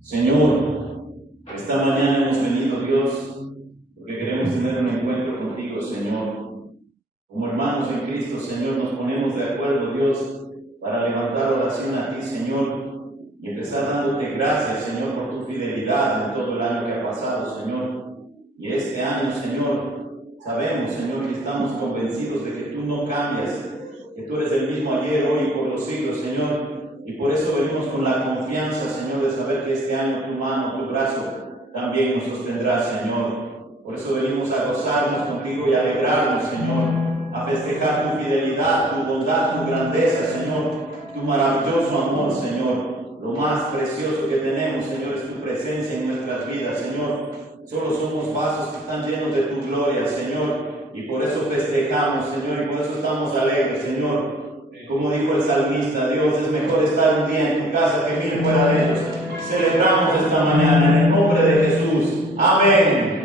Señor, esta mañana hemos venido, Dios, porque queremos tener un encuentro contigo, Señor. Como hermanos en Cristo, Señor, nos ponemos de acuerdo, Dios, para levantar oración a ti, Señor, y empezar dándote gracias, Señor, por tu fidelidad en todo el año que ha pasado, Señor. Y este año, Señor, sabemos, Señor, y estamos convencidos de que tú no cambias, que tú eres el mismo ayer, hoy y por los siglos, Señor. Y por eso venimos con la confianza, Señor, de saber que este año tu mano, tu brazo también nos sostendrá, Señor. Por eso venimos a gozarnos contigo y a alegrarnos, Señor, a festejar tu fidelidad, tu bondad, tu grandeza, Señor, tu maravilloso amor, Señor. Lo más precioso que tenemos, Señor, es tu presencia en nuestras vidas, Señor. Solo somos vasos que están llenos de tu gloria, Señor, y por eso festejamos, Señor, y por eso estamos alegres, Señor. Como dijo el salmista, Dios, es mejor estar un día en tu casa que 1000 fuera de ellos. Celebramos esta mañana en el nombre de Jesús. Amén.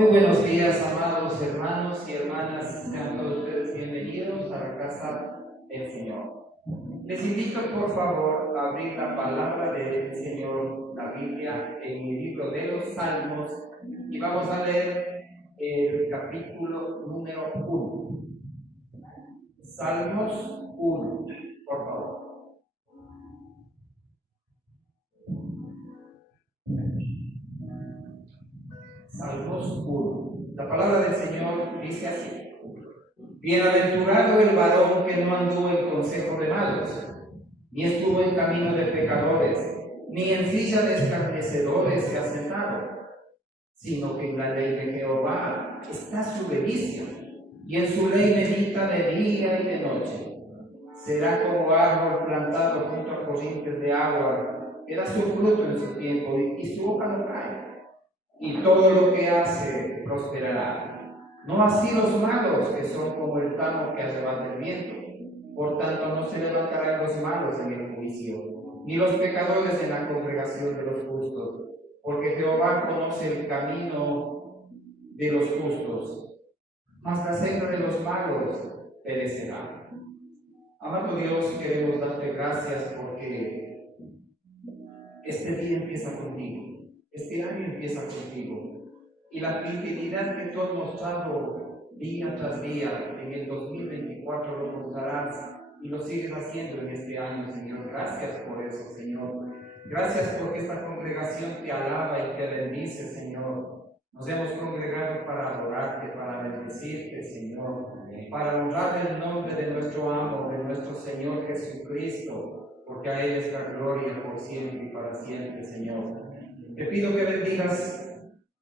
Muy buenos días, amados hermanos y hermanas. Sean todos ustedes bienvenidos a la casa del Señor. Les invito, por favor, a abrir la palabra del Señor, la Biblia, en el libro de los Salmos, y vamos a leer el capítulo número 1. Salmos 1, por favor. Salmos 1. La palabra del Señor dice así: Bienaventurado el varón que no anduvo en consejo de malos, ni estuvo en camino de pecadores, ni en silla de escarnecedores se ha sentado, sino que en la ley de Jehová está su delicia, y en su ley medita de día y de noche. Será como árbol plantado junto a corrientes de agua, que da su fruto en su tiempo, y su hoja no cae, y todo lo que hace prosperará. No así los malos, que son como el tamo que arrebata el viento. Por tanto, no se levantarán los malos en el juicio, ni los pecadores en la congregación de los justos, porque Jehová conoce el camino de los justos, mas la senda de los malos perecerá. Amado Dios, queremos darte gracias porque este día empieza contigo, este año empieza contigo, y la fidelidad que tú has mostrado día tras día en el 2024 lo mostrarás y lo sigues haciendo en este año, Señor. Gracias por eso, Señor. Gracias porque esta congregación te alaba y te bendice, Señor. Nos hemos congregado para adorarte, para bendecirte, Señor, para honrar el nombre de nuestro amo, de nuestro Señor Jesucristo, porque a Él es la gloria por siempre y para siempre, Señor. Te pido que bendigas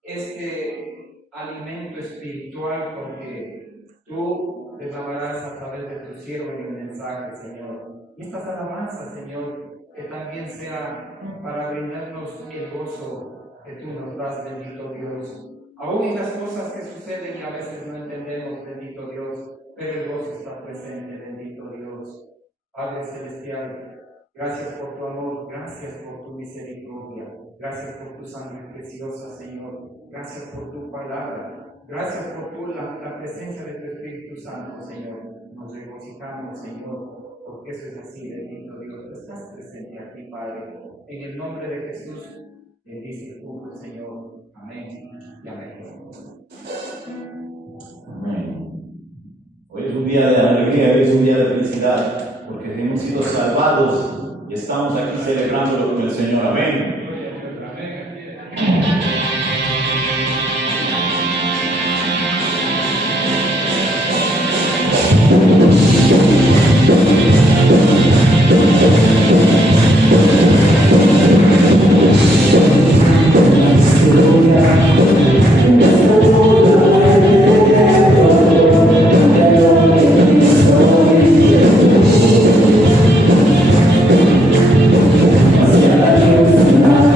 este alimento espiritual, porque tú derramarás a través de tu siervo en el mensaje, Señor. Y estas alabanzas, Señor, que también sea para brindarnos el gozo que tú nos das, bendito Dios. Aún en las cosas que suceden y a veces no entendemos, bendito Dios, pero el gozo está presente, bendito Dios. Padre Celestial, gracias por tu amor, gracias por tu misericordia, gracias por tu sangre preciosa, Señor, gracias por tu palabra, gracias por la presencia de tu Espíritu Santo, Señor. Nos regocijamos, Señor, porque eso es así, bendito Dios. Tú estás presente aquí, Padre. En el nombre de Jesús, bendice el culto, Señor. Amén y amén. Amén. Hoy es un día de alegría, hoy es un día de felicidad, porque hemos sido salvados y estamos aquí celebrándolo con el Señor. Amén. Hacia la luz.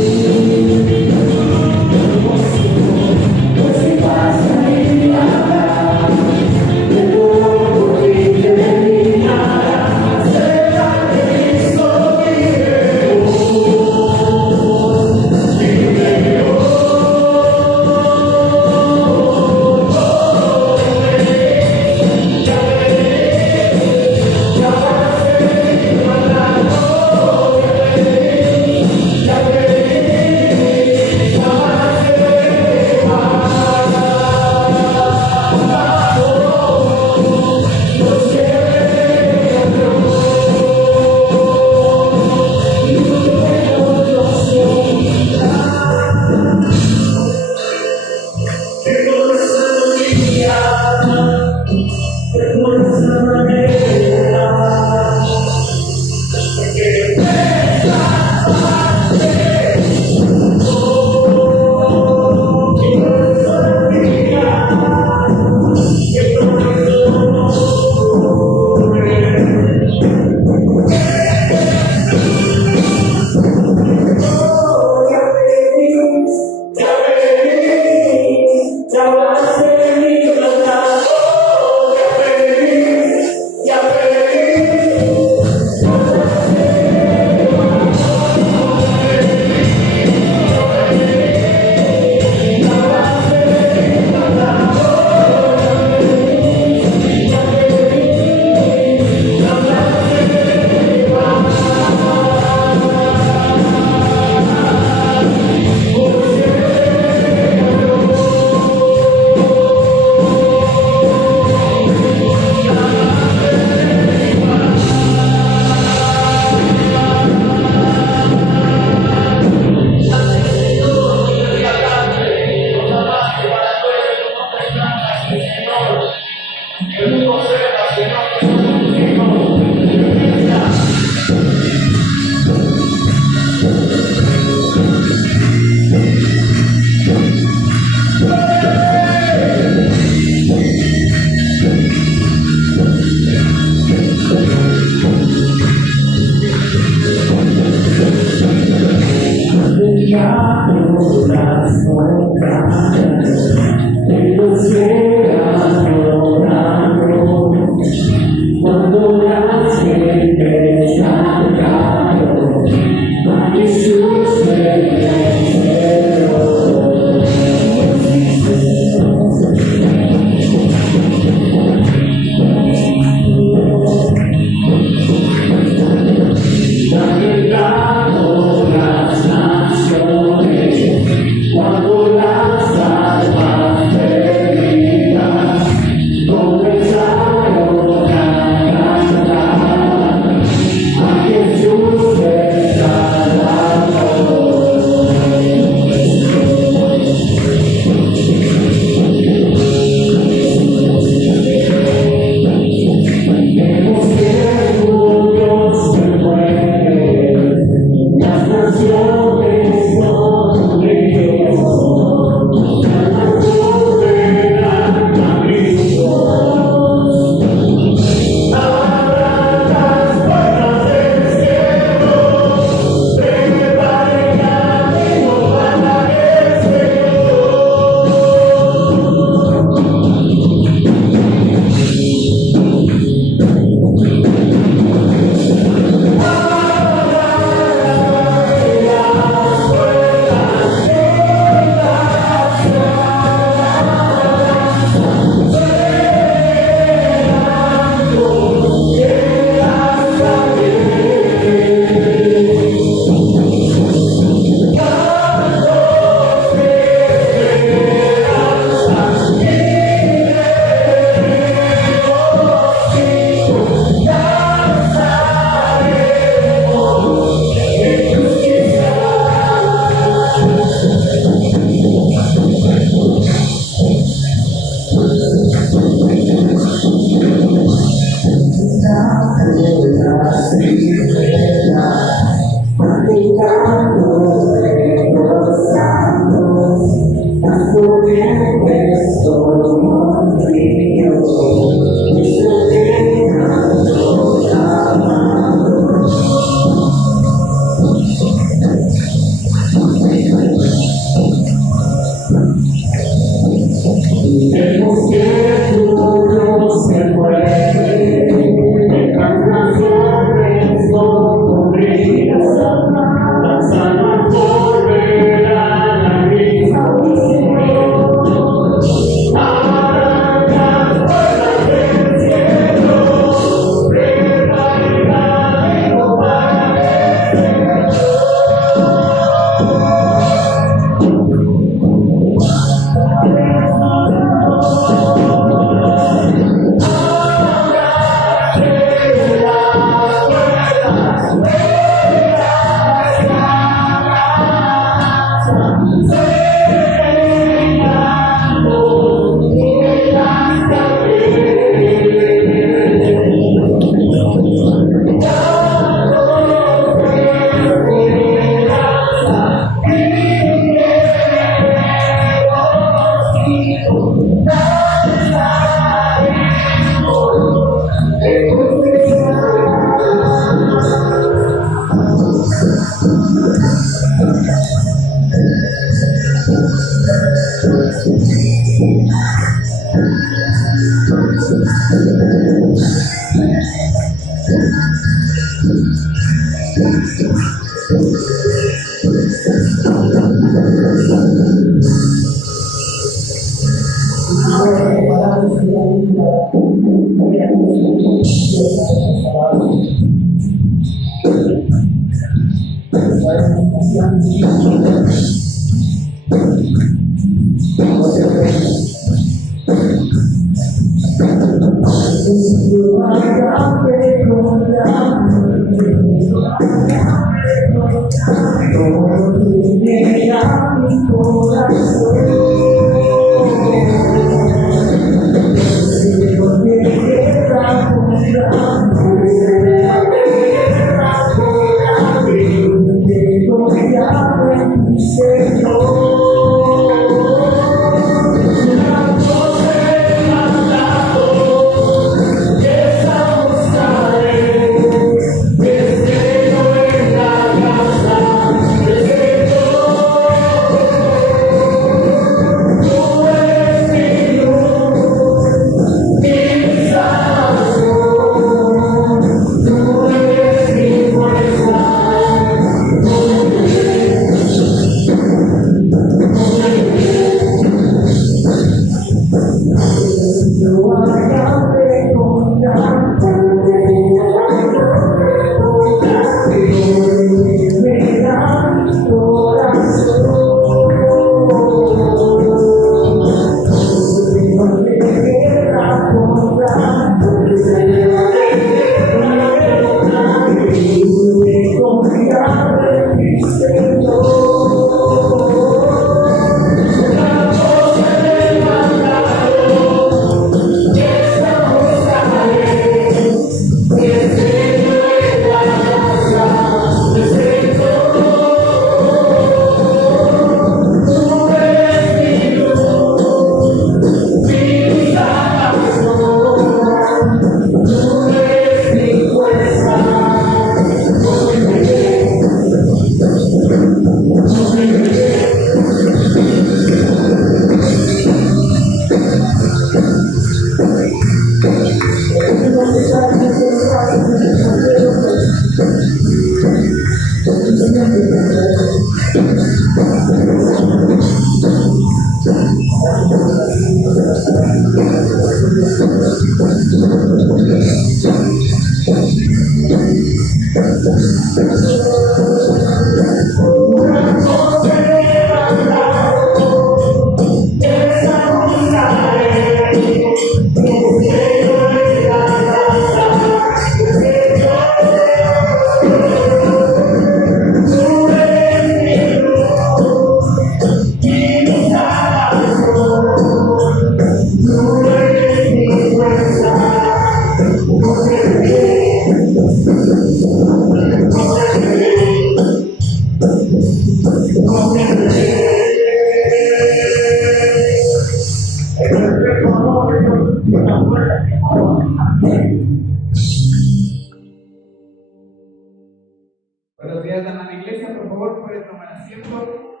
Buenos días, amada iglesia, por favor, pueden tomar asiento.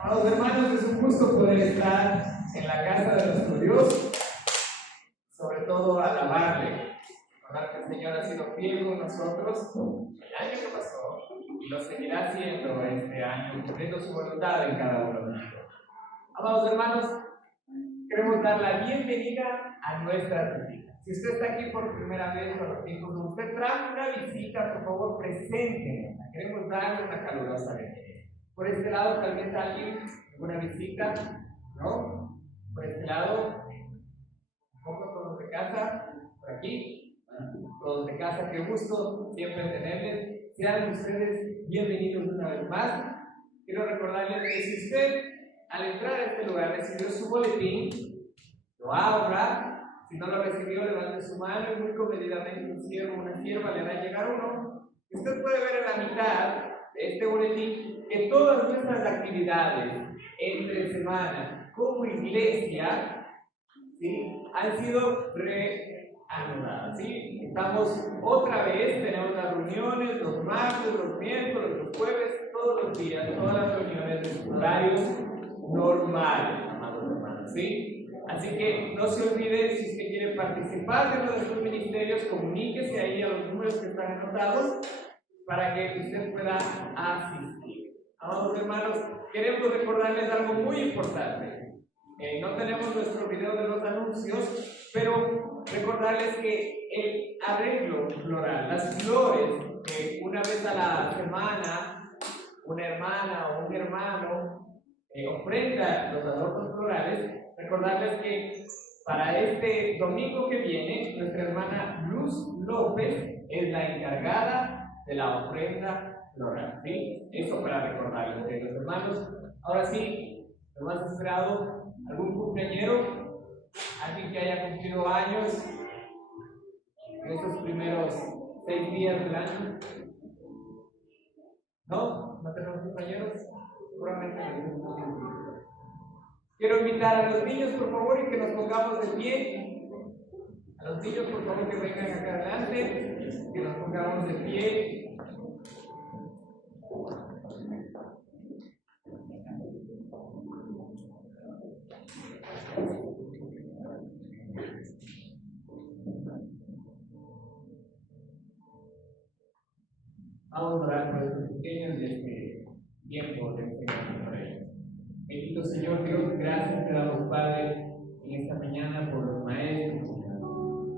Amados hermanos, es un gusto poder estar en la casa de nuestro Dios, sobre todo alabarle, recordar que el Señor ha sido fiel con nosotros el año que pasó y lo seguirá haciendo este año, cumpliendo su voluntad en cada uno de nosotros. Amados hermanos, queremos dar la bienvenida a nuestra visita. Si usted está aquí por primera vez con los hijos, usted trae una visita, por favor, preséntenos. Queremos darle una calurosa bienvenida. Por este lado, tal vez alguien, alguna visita, ¿no? Por este lado, un poco todos de casa, por aquí, todos de casa, qué gusto siempre tenerles. Sean ustedes bienvenidos una vez más. Quiero recordarles que si usted, al entrar a este lugar, recibió su boletín, lo abra. Si no lo recibió, levante su mano y muy comedidamente un siervo o una sierva le hará llegar uno. Usted puede ver en la mitad de este boletín que todas nuestras actividades entre semana como iglesia, ¿sí?, han sido reanudadas. ¿Sí? Estamos otra vez, tenemos las reuniones los martes, los miércoles, los jueves, todos los días, todas las reuniones de horarios normales, amados hermanos. ¿Sí? Así que no se olvide, si usted quiere participar de uno de estos ministerios, comuníquese ahí a los números que están anotados para que usted pueda asistir. Amados hermanos, queremos recordarles algo muy importante. No tenemos nuestro video de los anuncios, pero recordarles que el arreglo floral, las flores que una vez a la semana una hermana o un hermano ofrenda los adornos florales. Recordarles que para este domingo que viene, nuestra hermana Luz López es la encargada de la ofrenda floral. ¿Sí? Eso para recordarles, queridos hermanos. Ahora sí, lo más esperado, algún cumpleañero, alguien que haya cumplido años en estos primeros 6 días del año. ¿No? ¿No tenemos compañeros? Seguramente no. Quiero invitar a los niños, por favor, y que nos pongamos de pie. A los niños, por favor, que vengan acá adelante, que nos pongamos de pie. Vamos a orar por estos pequeños de este tiempo de enseñanza para ellos. Bendito Señor Dios, gracias te damos, Padre, en esta mañana por los maestros,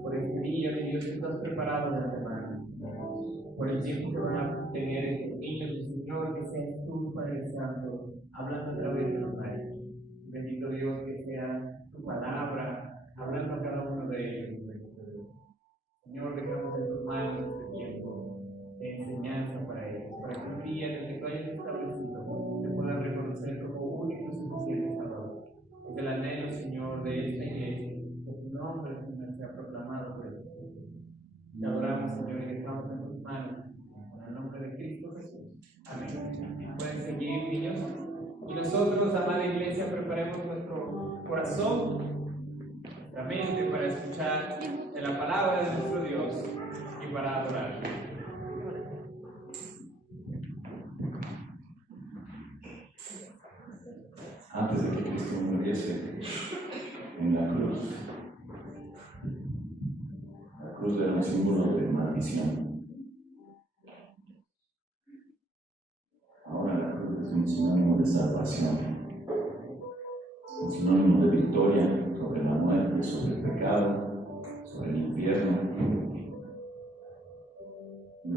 por este día, mi Dios, que tú has preparado de antemano, por el tiempo que van a tener estos niños, Señor, que seas tú, Padre Santo, hablando a través de los maestros. Bendito Dios, que sea tu palabra, hablando a cada uno de ellos. Señor, dejamos en tus manos este tiempo de enseñanza para ellos, para que un día en el que tú hayas establecido te puedan reconocer como único y suficiente Salvador. Es el anhelo, Señor, de esta iglesia, que tu nombre, Señor, sea proclamado por el Señor. Te adoramos, Señor, y dejamos en tus manos, en el nombre de Cristo Jesús. Amén. Pueden seguir, niños. Y nosotros, amada iglesia, preparemos nuestro corazón, nuestra mente para escuchar de la palabra de nuestro Dios y para adorar. Antes de que Cristo muriese en la cruz era un símbolo de maldición. Ahora la cruz es un sinónimo de salvación, un sinónimo de victoria sobre la muerte, sobre el pecado,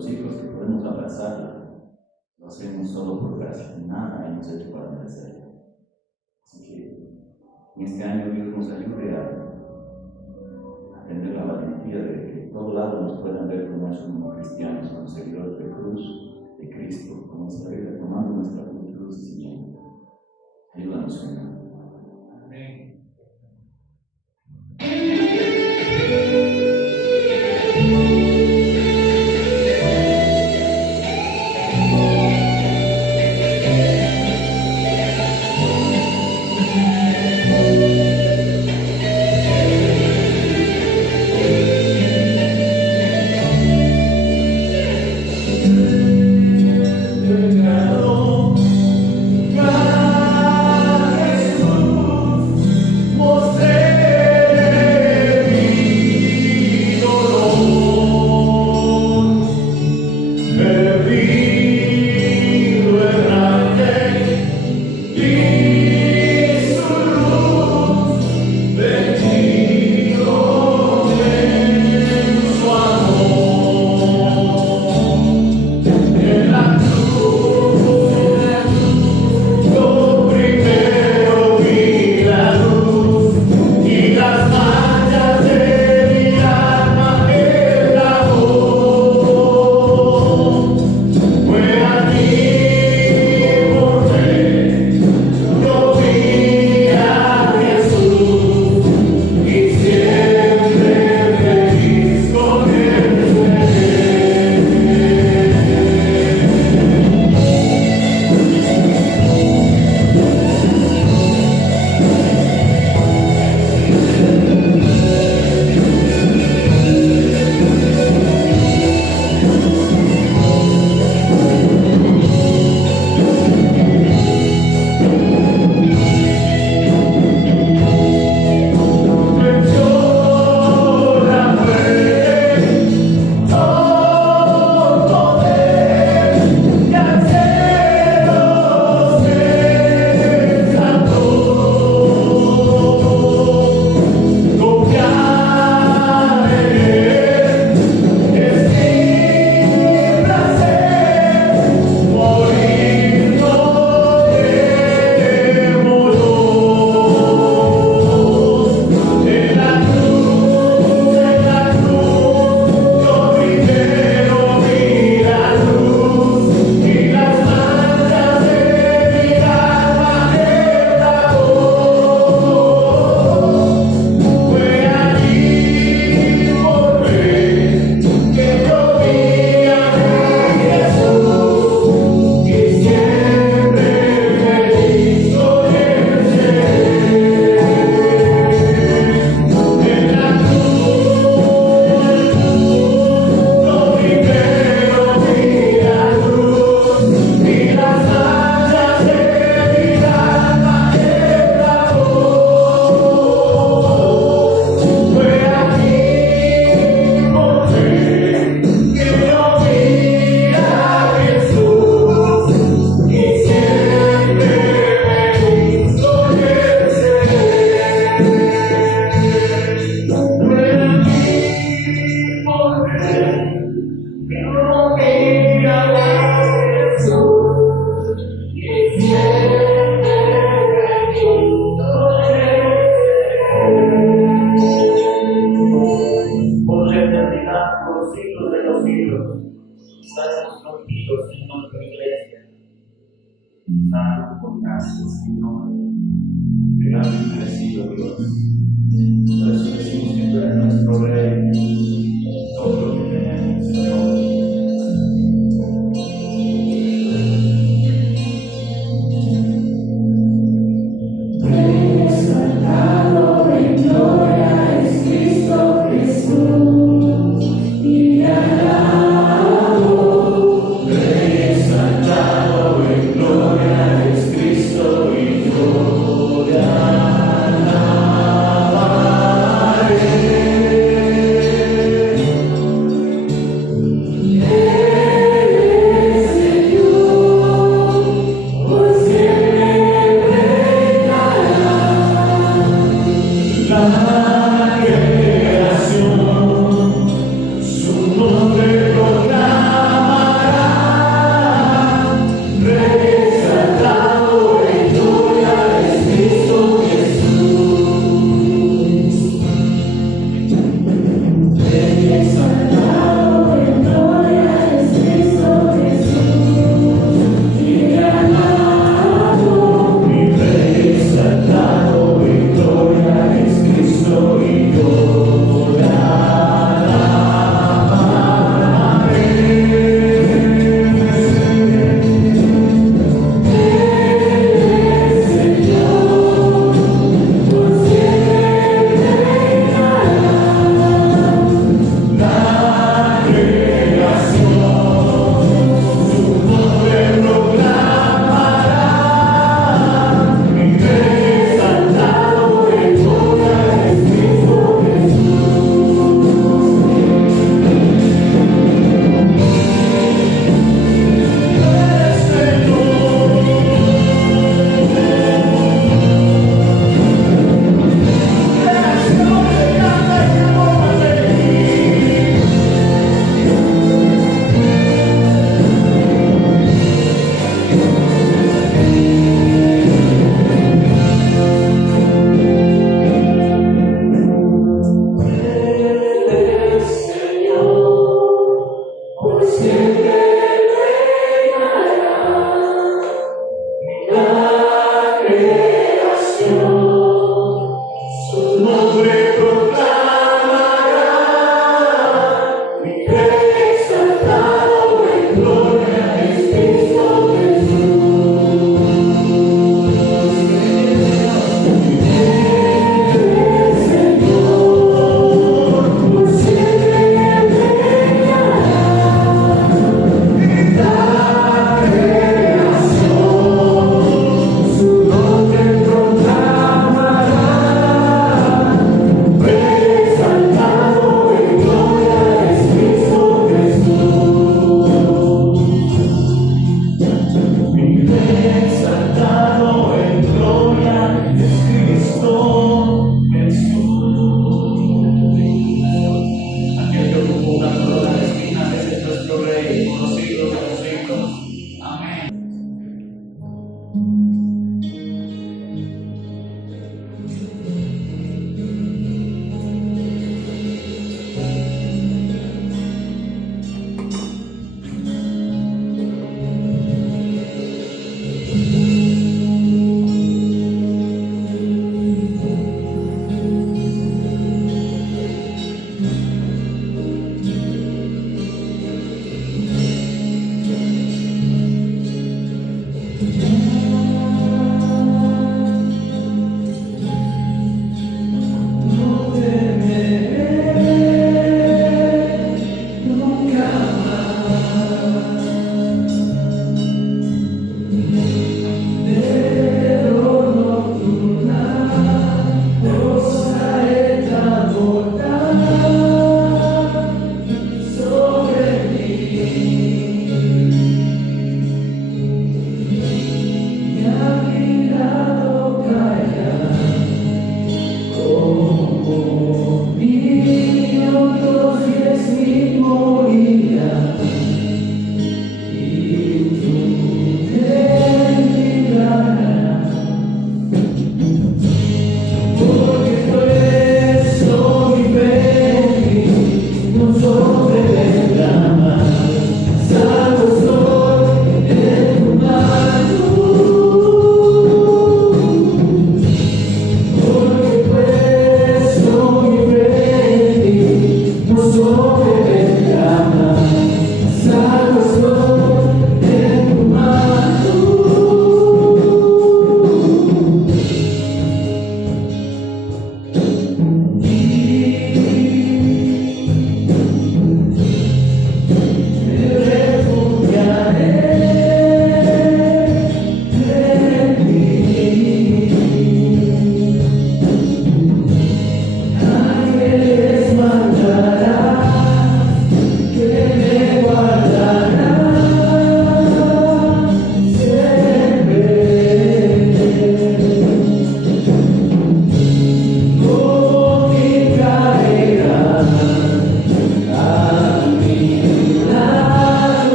los hijos que podemos abrazarla, lo hacemos solo por gracia, nada hemos hecho para merecerla. Así que en este año Dios nos ayude a tener la valentía de que en todo lado nos puedan ver como eso, como cristianos, como seguidores de cruz, de Cristo, como nuestra vida, tomando nuestra cruz y siguiendo. Ayúdanos, Señor. Amén. Gracias, Señor. Regalo inmerecido, Dios. Por eso decimos que tú eres nuestro Rey. Todo lo que tenemos, Señor. Exaltado en gloria es Cristo Jesús, y alabado. Exaltado en gloria es Cristo, y gloria alabado.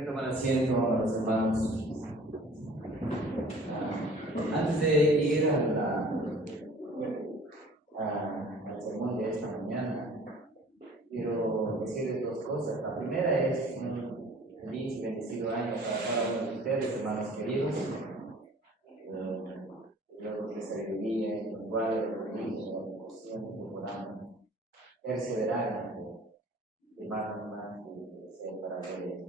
Pueden tomar asiento, los hermanos. Antes de ir al sermón de esta mañana, quiero decirles dos cosas. La primera es un feliz y bendecido año para cada uno de ustedes, hermanos queridos. Dios les sabiduría y los guarde de la siempre podamos perseverar de más en más y crecer para ver.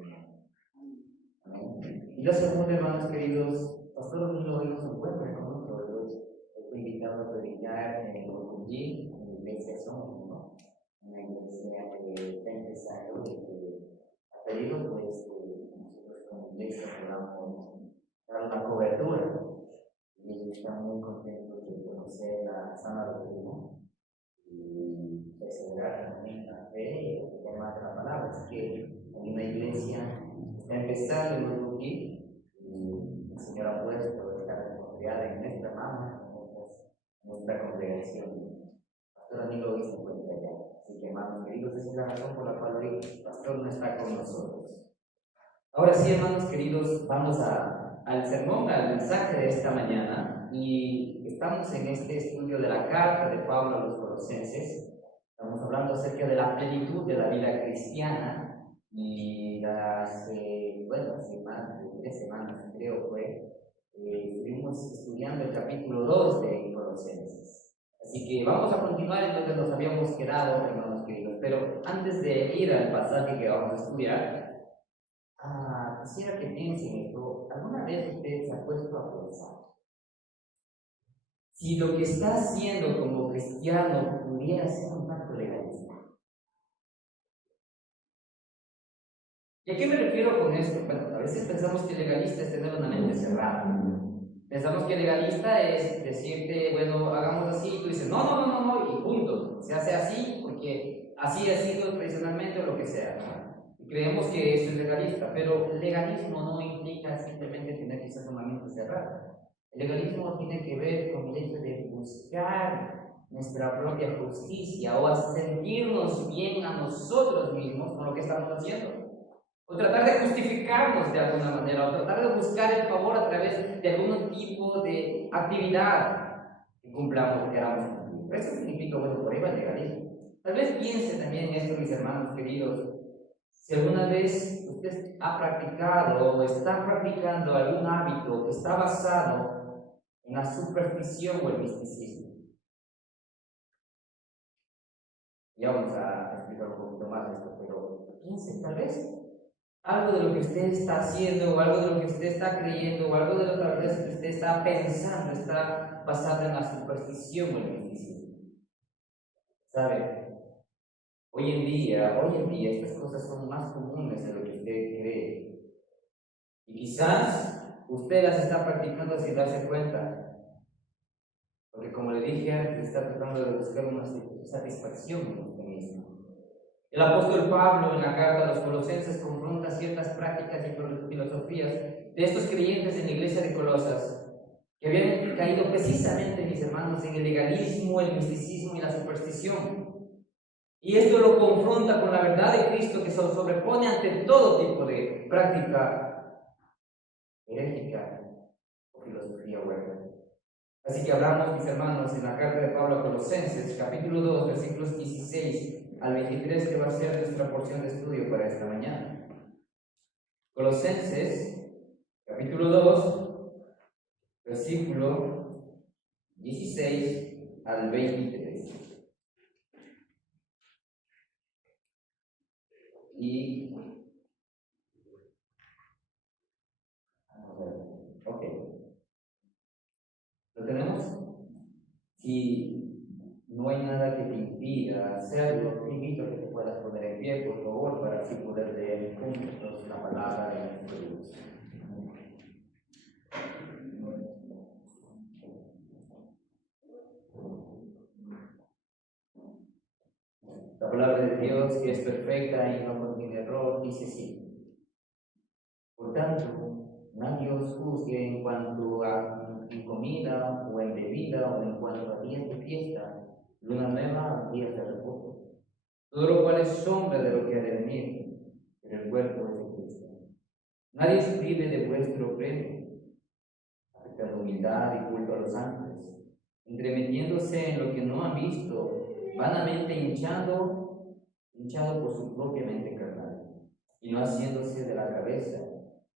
Amén. Y la segunda, hermanos queridos, Pastor Domingo hoy nos encuentra con nosotros. Estoy invitado a predicar en el Orgulli, en la iglesia Somos, ¿no? Una iglesia que está empezando y que ha pedido, pues, que nosotros como iglesia podamos dar una cobertura. Y están muy contentos de conocer la sana doctrina y perseverar también en la fe y el tema de la palabra. Así que hay una iglesia está empezando en Orgulli y el Señor ha puesto esta responsabilidad en nuestra mano, en nuestra congregación. Pastor amigo hoy se encuentra allá. Así que, hermanos queridos, esa es la razón por la cual hoy el pastor no está con nosotros. Ahora sí, hermanos queridos, vamos al sermón, al mensaje de esta mañana, y estamos en este estudio de la carta de Pablo a los Colosenses. Estamos hablando acerca de la plenitud de la vida cristiana, y hace más de 3 semanas creo estuvimos estudiando el capítulo 2 de Colosenses. Así que vamos a continuar en donde nos habíamos quedado, hermanos queridos, pero antes de ir al pasaje que vamos a estudiar, quisiera que piensen esto. ¿Alguna vez usted se ha puesto a pensar si lo que está haciendo como cristiano pudiera ser un tanto legalista? ¿Y a qué me refiero con esto? Bueno, a veces pensamos que legalista es tener una mente cerrada. Pensamos que legalista es decirte, bueno, hagamos así, y tú dices, no, y punto. Se hace así porque así ha sido tradicionalmente o lo que sea, ¿no? Creemos que eso es legalista, pero el legalismo no implica simplemente tener quizás una mente cerrada. El legalismo tiene que ver con el hecho de buscar nuestra propia justicia o a sentirnos bien a nosotros mismos con lo que estamos haciendo, o tratar de justificarnos de alguna manera, o tratar de buscar el favor a través de algún tipo de actividad que cumplamos, que queramos cumplir. Eso significa, bueno, por ahí va el legalismo. Tal vez piense también en esto, mis hermanos queridos. Si alguna vez usted ha practicado o está practicando algún hábito que está basado en la superstición o el misticismo. Ya vamos a explicar un poquito más de esto, pero piense tal vez algo de lo que usted está haciendo o algo de lo que usted está creyendo o algo de lo que usted está pensando está basado en la superstición o el misticismo. ¿Sabe? Hoy en día estas cosas son más comunes de lo que usted cree. Y quizás usted las está practicando sin darse cuenta. Porque como le dije antes, está tratando de buscar una satisfacción en usted mismo. El apóstol Pablo en la carta a los Colosenses confronta ciertas prácticas y filosofías de estos creyentes en la iglesia de Colosas que habían caído precisamente, mis hermanos, en el legalismo, el misticismo y la superstición. Y esto lo confronta con la verdad de Cristo que se sobrepone ante todo tipo de práctica herética o filosofía hueca. Así que hablamos, mis hermanos, en la carta de Pablo a Colosenses, capítulo 2, versículos 16 al 23, que va a ser nuestra porción de estudio para esta mañana. Colosenses, capítulo 2, versículo 16 al 23. Y ok, ¿lo tenemos? Si no hay nada que te impida hacerlo, te invito a que te puedas poner en pie, por favor, para así poder leer juntos la palabra de nuestro Dios. La palabra de Dios, que es perfecta y no contiene error, dice así: por tanto, nadie os juzgue en cuanto a en comida o en bebida o en cuanto a días de fiesta, luna nueva o días de reposo, todo lo cual es sombra de lo que ha de venir, pero el cuerpo es de Cristo. Nadie os prive de vuestro premio, afectando humildad y culto a los ángeles, entremetiéndose en lo que no han visto, vanamente hinchado por su propia mente carnal, y no haciéndose de la cabeza,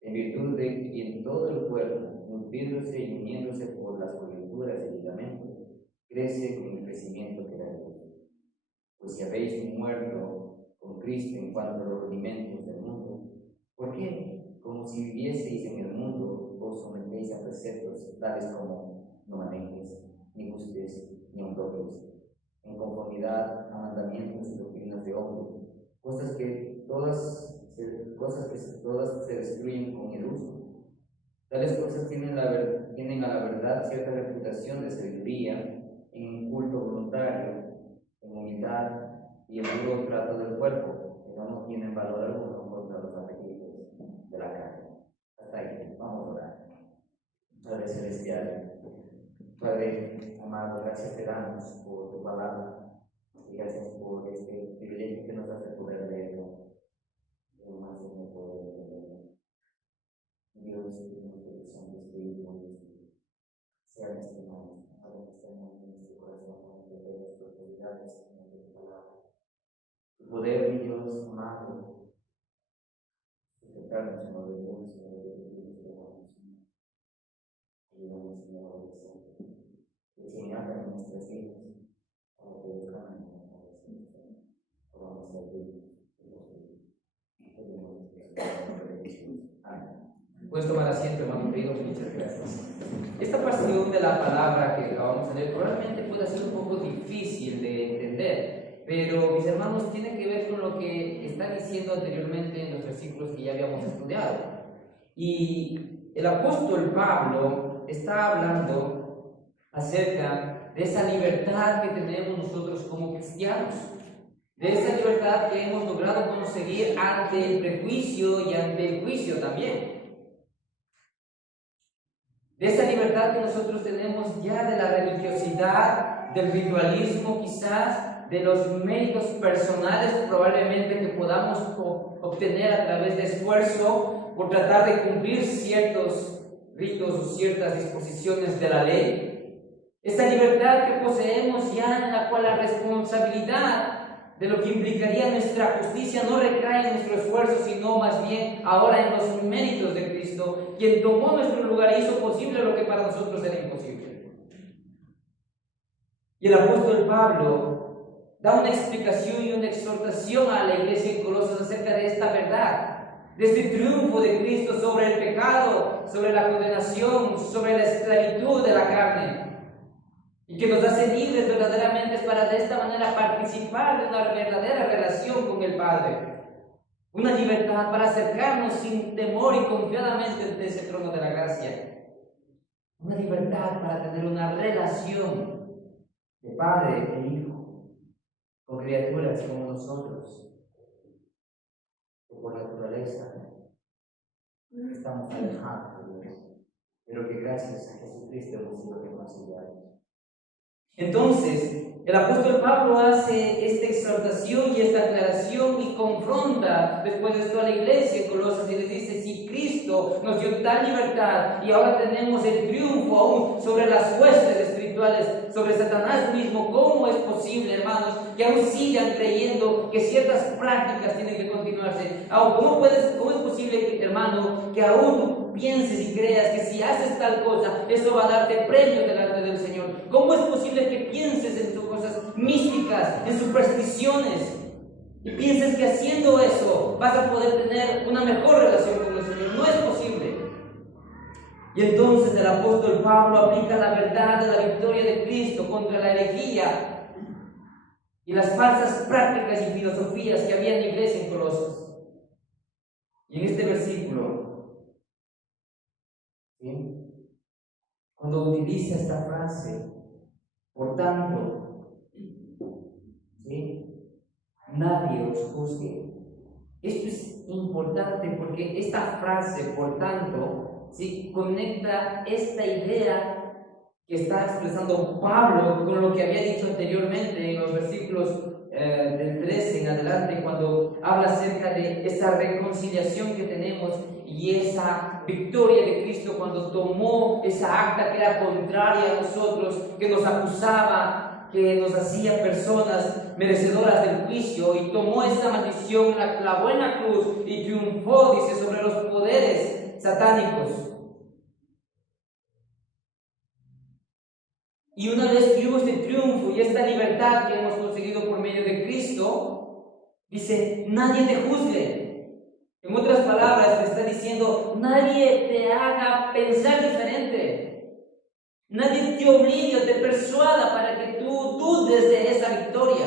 en virtud de quien todo el cuerpo, nutriéndose y uniéndose por las coyunturas y ligamentos, crece con el crecimiento que da Dios. Pues si habéis muerto con Cristo en cuanto a los rudimentos del mundo, ¿por qué, como si vivieseis en el mundo, os sometéis a preceptos tales como no manejes, ni gustes, ni autores, en conformidad a mandamientos y doctrinas de hombres, cosas que todas se destruyen con el uso? Tales cosas tienen a la verdad cierta reputación de sabiduría, en un culto voluntario, en humildad y el duro trato del cuerpo, que no tienen valor alguno contra los apetitos de la carne. Hasta ahí, vamos a orar. Padre Celestial, Padre amado, gracias te damos por tu palabra y gracias por este privilegio que nos hace poder leerla. Más no puedo entenderlo. Dios, que son de espíritu, sean estimados, ahora que estamos en nuestro corazón, de las autoridades en tu palabra. Tu poder, Dios amado, sujetarnos en lo de Dios, en lo de Dios, ayúdanos, Señor, a obedecer. Enseñar en nuestras vidas, para que descansen en nuestras vidas, podamos servir y puedes tomar asiento, hermano querido, muchas gracias. Esta porción de la palabra que acabamos de leer probablemente pueda ser un poco difícil de entender, pero mis hermanos, tiene que ver con lo que está diciendo anteriormente en los versículos que ya habíamos estudiado. Y el apóstol Pablo está hablando acerca de esa libertad que tenemos nosotros como cristianos, de esa libertad que hemos logrado conseguir ante el prejuicio y ante el juicio también. De esa libertad que nosotros tenemos ya de la religiosidad, del ritualismo quizás, de los méritos personales probablemente que podamos obtener a través de esfuerzo por tratar de cumplir ciertos ritos o ciertas disposiciones de la ley. Esa libertad que poseemos ya en la cual la responsabilidad de lo que implicaría nuestra justicia no recae en nuestro esfuerzo, sino más bien ahora en los méritos de Cristo, quien tomó nuestro lugar e hizo posible lo que para nosotros era imposible. Y el apóstol Pablo da una explicación y una exhortación a la iglesia en Colosas acerca de esta verdad, de este triunfo de Cristo sobre el pecado, sobre la condenación, sobre la esclavitud de la carne, y que nos hace libres verdaderamente para de esta manera participar de una verdadera relación con el Padre. Una libertad para acercarnos sin temor y confiadamente ante ese trono de la gracia. Una libertad para tener una relación de padre e hijo con criaturas como nosotros, que por naturaleza estamos alejados de Dios, pero que gracias a Jesucristo hemos sido reconciliados. Entonces, el apóstol Pablo hace esta exhortación y esta aclaración y confronta después de esto a la iglesia en Colosas y les dice: si Cristo nos dio tal libertad y ahora tenemos el triunfo aún sobre las huestes espirituales, sobre Satanás mismo, ¿cómo es posible, hermanos, que aún sigan creyendo que ciertas prácticas tienen que continuarse? ¿Cómo es posible, hermano, que aún tú pienses y creas que si haces tal cosa, eso va a darte premio delante del Señor? ¿Cómo es posible que pienses en tus cosas místicas, en supersticiones, y pienses que haciendo eso vas a poder tener una mejor relación con el Señor? No es posible. Y entonces el apóstol Pablo aplica la verdad de la victoria de Cristo contra la herejía y las falsas prácticas y filosofías que había en la iglesia en Colosas. Y en este versículo, ¿sí?, cuando utiliza esta frase, por tanto, ¿sí?, nadie os juzgue. Esto es importante porque esta frase, por tanto, ¿sí?, conecta esta idea que está expresando Pablo con lo que había dicho anteriormente en los versículos del 13 en adelante, cuando habla acerca de esa reconciliación que tenemos y esa victoria de Cristo cuando tomó esa acta que era contraria a nosotros, que nos acusaba, que nos hacía personas merecedoras del juicio, y tomó esa maldición, la clavó en la cruz y triunfó, dice, sobre los poderes satánicos. Y una vez que hubo este triunfo y esta libertad que hemos conseguido por medio de Cristo, dice, nadie te juzgue. En otras palabras, te está diciendo, nadie te haga pensar diferente. Nadie te obligue o te persuada para que tú dudes de esa victoria.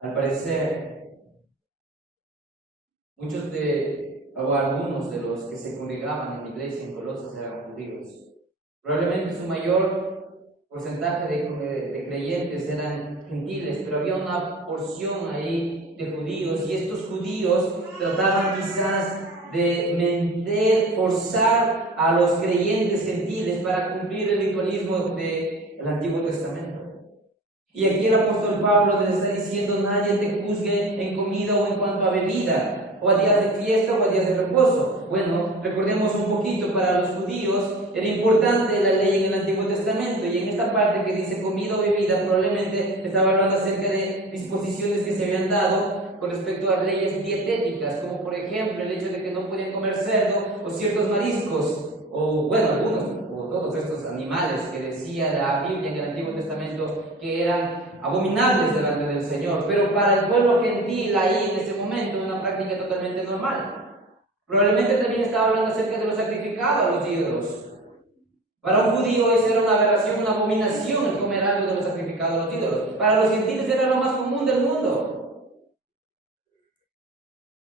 Al parecer, algunos de los que se congregaban en la iglesia en Colosas eran judíos. Probablemente su mayor porcentaje de creyentes eran gentiles, pero había una porción ahí de judíos, y estos judíos trataban quizás de forzar a los creyentes gentiles para cumplir el ritualismo del Antiguo Testamento. Y aquí el apóstol Pablo les está diciendo, nadie te juzgue en comida o en cuanto a bebida, o a días de fiesta o a días de reposo. Bueno, recordemos un poquito, para los judíos era importante la ley en el Antiguo Testamento, y en esta parte que dice comida o bebida probablemente estaba hablando acerca de disposiciones que se habían dado con respecto a leyes dietéticas, como por ejemplo el hecho de que no podían comer cerdo o ciertos mariscos, o bueno, algunos o todos estos animales que decía la Biblia en el Antiguo Testamento que eran abominables delante del Señor. Pero para el pueblo gentil ahí en ese momento una práctica totalmente normal. Probablemente también estaba hablando acerca de lo sacrificado a los ídolos. Para un judío eso era una aberración, una abominación el comer algo de lo sacrificado a los ídolos. Para los gentiles era lo más común del mundo.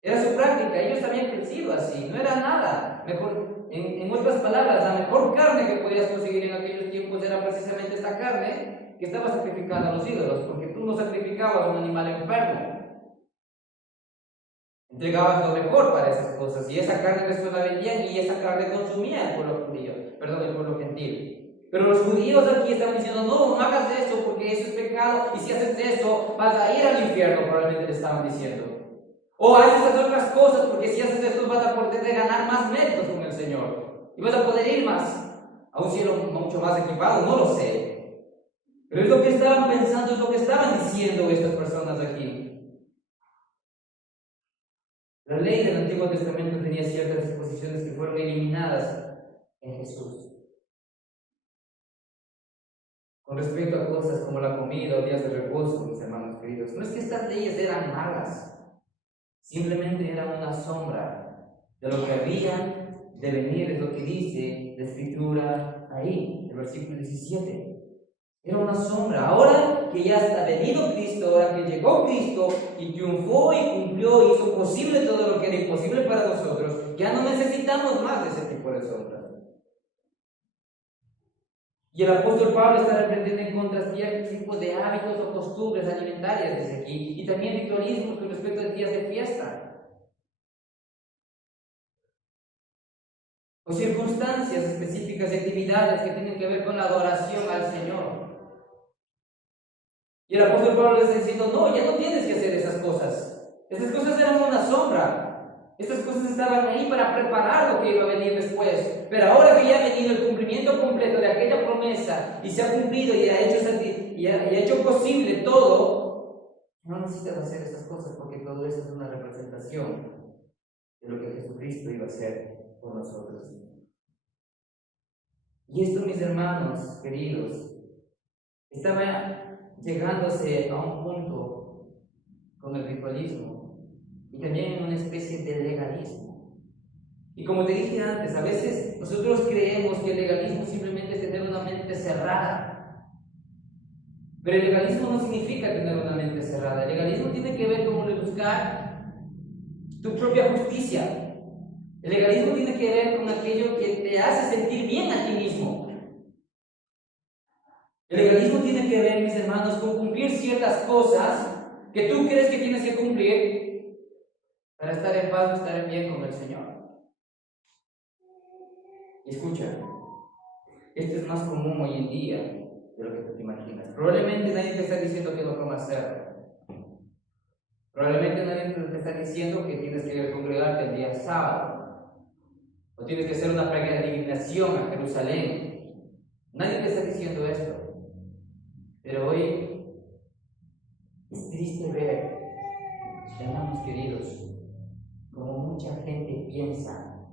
Era su práctica, ellos habían crecido así, no era nada. Mejor, en otras palabras, la mejor carne que podías conseguir en aquellos tiempos era precisamente esta carne que estaba sacrificada a los ídolos, porque tú no sacrificabas a un animal enfermo. Entregabas lo mejor para esas cosas, y esa carne después la vendían, y esa carne consumía el pueblo gentil. Pero los judíos aquí estaban diciendo, no hagas eso porque eso es pecado, y si haces eso vas a ir al infierno, probablemente le estaban diciendo. O haz esas otras cosas porque si haces esto vas a poder ganar más méritos con el Señor y vas a poder ir más a un cielo mucho más equipado, no lo sé. Pero es lo que estaban pensando, es lo que estaban diciendo estas personas aquí. La ley del Antiguo Testamento tenía ciertas disposiciones que fueron eliminadas en Jesús. Con respecto a cosas como la comida o días de reposo, mis hermanos queridos, no es que estas leyes eran malas, simplemente eran una sombra de lo que había de venir, es lo que dice la Escritura ahí, el versículo 17. Era una sombra. Ahora que ya está venido Cristo, ahora que llegó Cristo y triunfó y cumplió, hizo posible todo lo que era imposible para nosotros, ya no necesitamos más de ese tipo de sombras. Y el apóstol Pablo está reprendiendo en contra de ciertos tipos de hábitos o costumbres alimentarias desde aquí, y también ritualismos con respecto a días de fiesta, o circunstancias específicas y actividades que tienen que ver con la adoración al Señor. Y el apóstol Pablo le está diciendo, no, ya no tienes que hacer esas cosas. Esas cosas eran una sombra. Estas cosas estaban ahí para preparar lo que iba a venir después. Pero ahora que ya ha venido el cumplimiento completo de aquella promesa y se ha cumplido y ha hecho posible todo, no necesitas hacer esas cosas porque todo eso es una representación de lo que Jesucristo iba a hacer por nosotros. Y esto, mis hermanos queridos, estaba llegándose a un punto con el ritualismo y también en una especie de legalismo. Y como te dije antes, a veces nosotros creemos que el legalismo simplemente es tener una mente cerrada. Pero el legalismo no significa tener una mente cerrada. El legalismo tiene que ver con buscar tu propia justicia. El legalismo tiene que ver con aquello que te hace sentir bien a ti mismo. El legalismo tiene que ver, mis hermanos, con cumplir ciertas cosas que tú crees que tienes que cumplir para estar en paz o estar en bien con el Señor. Y escucha, esto es más común hoy en día de lo que tú te imaginas. Probablemente nadie te está diciendo que no comas cerdo. Probablemente nadie te está diciendo que tienes que congregarte el día sábado. O tienes que hacer una peregrinación a Jerusalén. Nadie te está diciendo esto. Pero hoy es triste ver, hermanos queridos, como mucha gente piensa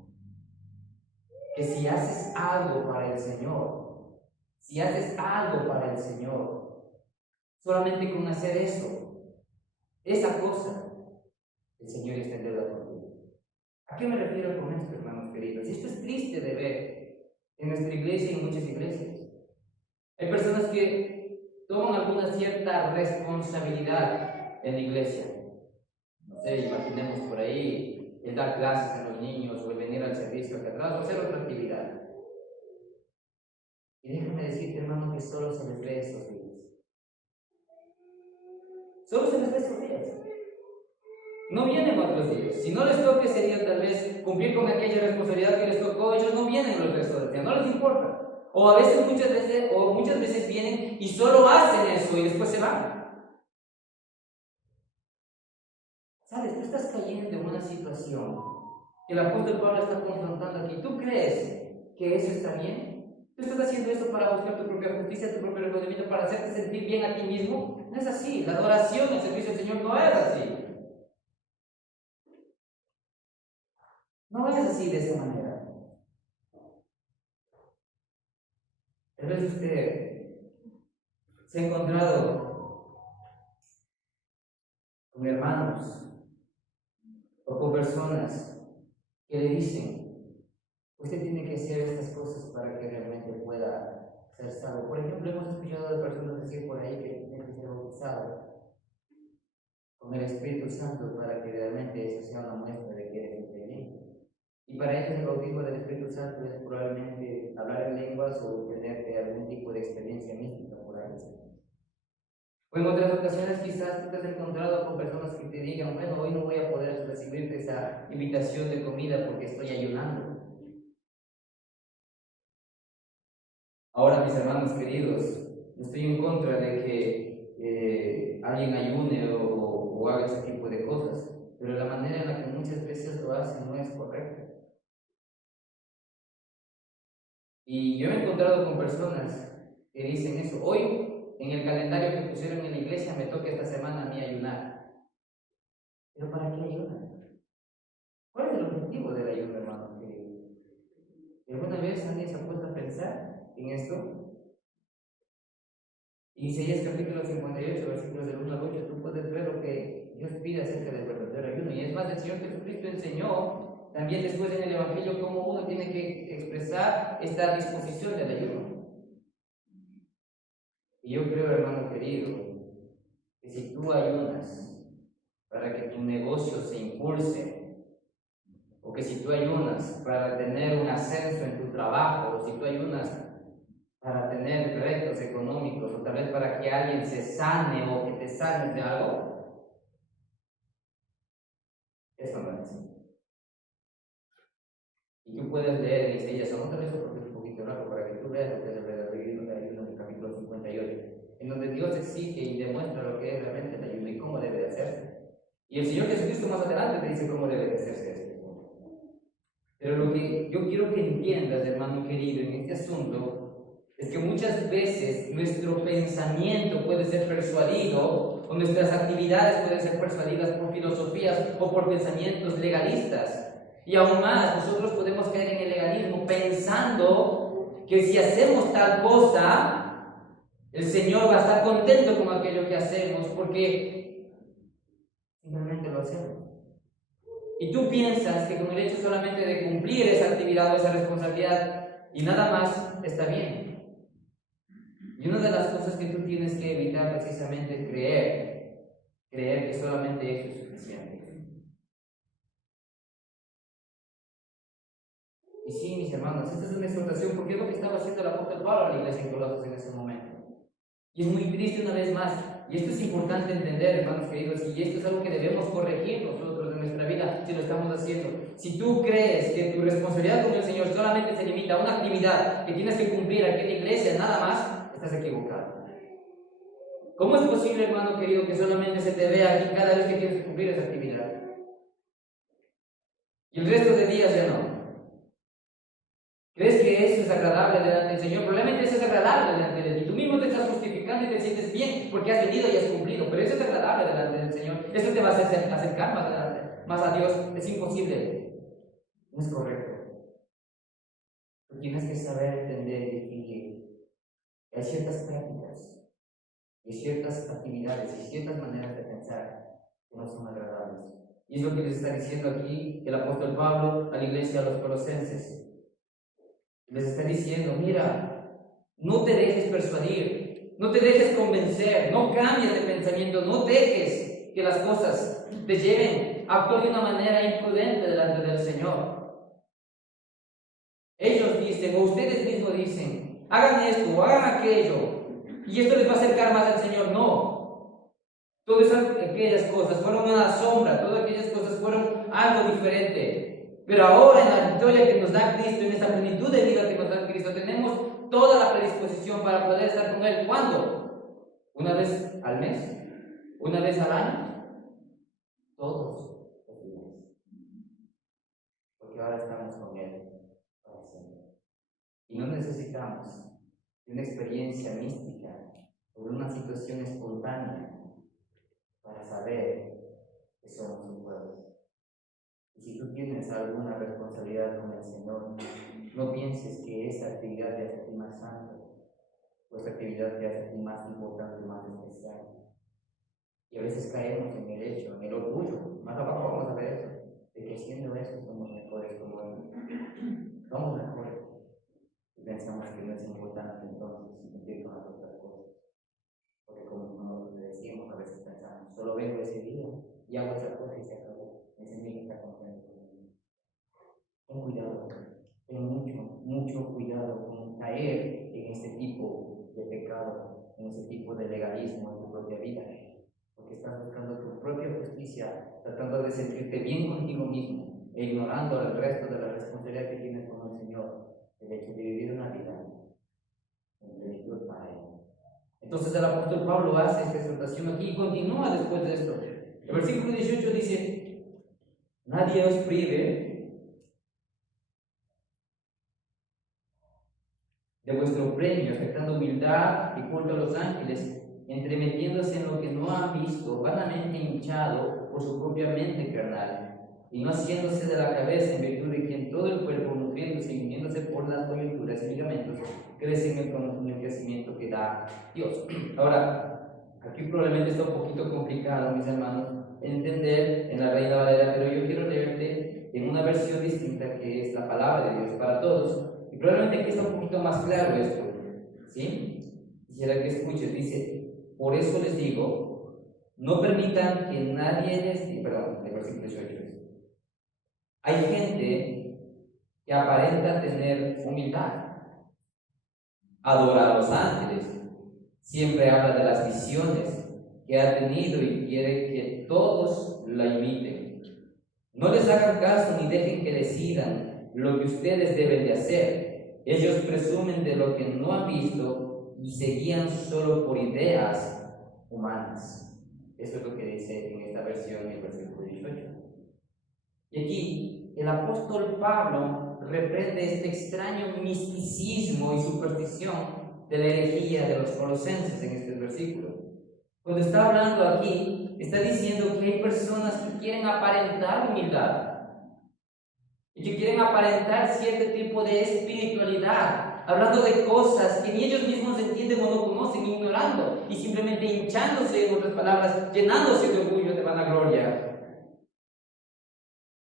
que si haces algo para el Señor, solamente con hacer eso, esa cosa, el Señor está en deuda contigo. ¿A qué me refiero con esto, hermanos queridos? Y esto es triste de ver en nuestra iglesia y en muchas iglesias. Hay personas que toman alguna cierta responsabilidad en la iglesia. No sé, imaginemos por ahí el dar clases a los niños o el venir al servicio acá atrás o hacer otra actividad. Y déjame decirte, hermano, que solo se les ve estos días. Solo se les ve estos días. No vienen otros días. Si no les toque ese día tal vez cumplir con aquella responsabilidad que les tocó, ellos no vienen los restos del día, no les importa. O a veces, muchas veces vienen y solo hacen eso y después se van. ¿Sabes? Tú estás cayendo en una situación que el apóstol Pablo está confrontando aquí. ¿Tú crees que eso está bien? ¿Tú estás haciendo eso para buscar tu propia justicia, tu propio reconocimiento, para hacerte sentir bien a ti mismo? No es así. La adoración, el servicio al Señor no es así. No es así de esa manera. Tal vez usted se ha encontrado con hermanos o con personas que le dicen: usted tiene que hacer estas cosas para que realmente pueda ser salvo. Por ejemplo, hemos escuchado de personas decir por ahí que tiene que ser bautizado con el Espíritu Santo para que realmente eso sea una muestra de que eres creyente. Y para ellos el bautismo del Espíritu Santo es probablemente hablar en lenguas o tener algún tipo de experiencia mística por ahí. O en otras ocasiones quizás tú te has encontrado con personas que te digan: bueno, hoy no voy a poder recibirte esa invitación de comida porque estoy ayunando. Ahora, mis hermanos queridos, yo estoy en contra de que alguien ayune o haga ese tipo de cosas, pero la manera en la que muchas veces lo hacen no es correcta. Y yo me he encontrado con personas que dicen eso: hoy en el calendario que pusieron en la iglesia me toca esta semana a mí ayunar. ¿Pero para qué ayunan? ¿Cuál es el objetivo del ayuno, hermano querido? ¿Alguna vez alguien se ha puesto a pensar en esto? En Isaías capítulo 58, versículos del 1 al 8, tú puedes ver lo que Dios pide acerca del verdadero ayuno. Y es más, el Señor Jesucristo enseñó también después en el Evangelio cómo uno tiene que expresar esta disposición del ayuno. Y yo creo, hermano querido, que si tú ayunas para que tu negocio se impulse, o que si tú ayunas para tener un ascenso en tu trabajo, o si tú ayunas para tener retos económicos, o tal vez para que alguien se sane o que te sanes de algo, eso no es así. Y tú puedes leer en Isaías, vamos a ver eso porque es un poquito largo, para que tú veas lo que es el verdadero ayuno en el capítulo 58, en donde Dios exige y demuestra lo que es realmente el ayuno y cómo debe de hacerse. Y el Señor Jesucristo más adelante te dice cómo debe de hacerse esto. Pero lo que yo quiero que entiendas, hermano querido, en este asunto, es que muchas veces nuestro pensamiento puede ser persuadido, o nuestras actividades pueden ser persuadidas por filosofías o por pensamientos legalistas. Y aún más, nosotros podemos caer en el legalismo pensando que si hacemos tal cosa, el Señor va a estar contento con aquello que hacemos, porque simplemente lo hacemos. Y tú piensas que con el hecho solamente de cumplir esa actividad o esa responsabilidad y nada más está bien. Y una de las cosas que tú tienes que evitar precisamente es creer que solamente eso es suficiente. Y sí, mis hermanos, esta es una exhortación porque es lo que estaba haciendo el apóstol Pablo a la iglesia en Colosas en ese momento. Y es muy triste una vez más, y esto es importante entender, hermanos queridos, y esto es algo que debemos corregir nosotros en nuestra vida si lo estamos haciendo. Si tú crees que tu responsabilidad con el Señor solamente se limita a una actividad que tienes que cumplir aquí en la iglesia, nada más, estás equivocado. ¿Cómo es posible, hermano querido, que solamente se te vea aquí cada vez que tienes que cumplir esa actividad? Y el resto de días ya no. ¿Crees que eso es agradable delante del Señor? Probablemente eso es agradable delante de ti. Tú mismo te estás justificando y te sientes bien porque has venido y has cumplido. Pero eso es agradable delante del Señor. Eso te va a hacer acercar más a Dios. Es imposible. No es correcto. Tú tienes que saber entender y distinguir que hay ciertas prácticas y ciertas actividades y ciertas maneras de pensar que no son agradables. Y es lo que les está diciendo aquí el apóstol Pablo a la iglesia de los Colosenses. Les está diciendo, mira, no te dejes persuadir, no te dejes convencer, no cambies de pensamiento, no dejes que las cosas te lleven a actuar de una manera imprudente delante del Señor. Ellos dicen, o ustedes mismos dicen, hagan esto o hagan aquello, y esto les va a acercar más al Señor. No. Todas aquellas cosas fueron una sombra, todas aquellas cosas fueron algo diferente. Pero ahora en la victoria que nos da Cristo, en esta plenitud de vida que nos da Cristo, tenemos toda la predisposición para poder estar con Él. ¿Cuándo? ¿Una vez al mes? ¿Una vez al año? Todos los días. Porque ahora estamos con Él para siempre. Y no necesitamos de una experiencia mística o de una situación espontánea para saber que somos un pueblo. Y si tú tienes alguna responsabilidad con el Señor, no pienses que esa actividad te hace a ti más santo, o esa actividad te hace a ti más importante, más especial. Y a veces caemos en el hecho, en el orgullo, más abajo vamos a ver eso, de que siendo eso somos mejores como Él. Somos mejores. Y pensamos que no es importante entonces cumplir con las otras cosas. Porque como decíamos, a veces pensamos, solo vengo ese día y hago esa cosa y se acabó. Ese día está contento conmigo. Ten cuidado, ten mucho cuidado con caer en este tipo de pecado, en ese tipo de legalismo en tu propia vida. Porque estás buscando tu propia justicia, tratando de sentirte bien contigo mismo e ignorando el resto de la responsabilidad que tienes con el Señor, el hecho de vivir una vida en plenitud para Él. Entonces el apóstol Pablo hace esta exhortación aquí y continúa después de esto. El versículo 18 dice: nadie os prive de vuestro premio, afectando humildad y culto a los ángeles, entremetiéndose en lo que no han visto, vanamente hinchado por su propia mente carnal, y no haciéndose de la cabeza, en virtud de quien todo el cuerpo, nutriéndose y uniéndose por las coyunturas y ligamentos, crece en el crecimiento que da Dios. Ahora, aquí probablemente está un poquito complicado, mis hermanos, entender en la Reina Valera, pero yo quiero leerte en una versión distinta que es la palabra de Dios para todos. Y probablemente aquí está un poquito más claro esto, ¿sí? Quisiera que escuches, dice: por eso les digo, no permitan que nadie les... Perdón, el versículo 18. Hay gente que aparenta tener humildad, adora a los ángeles, siempre habla de las visiones que ha tenido y quiere que todos la imiten. No les hagan caso ni dejen que decidan lo que ustedes deben de hacer. Ellos presumen de lo que no han visto y se guían solo por ideas humanas. Eso es lo que dice en esta versión, en el versículo 18. Y aquí el apóstol Pablo reprende este extraño misticismo y superstición de la herejía de los colosenses en este versículo. Cuando está hablando aquí, está diciendo que hay personas que quieren aparentar humildad y que quieren aparentar cierto tipo de espiritualidad, hablando de cosas que ni ellos mismos entienden o no conocen, ignorando y simplemente hinchándose, en otras palabras, llenándose de orgullo, de vanagloria.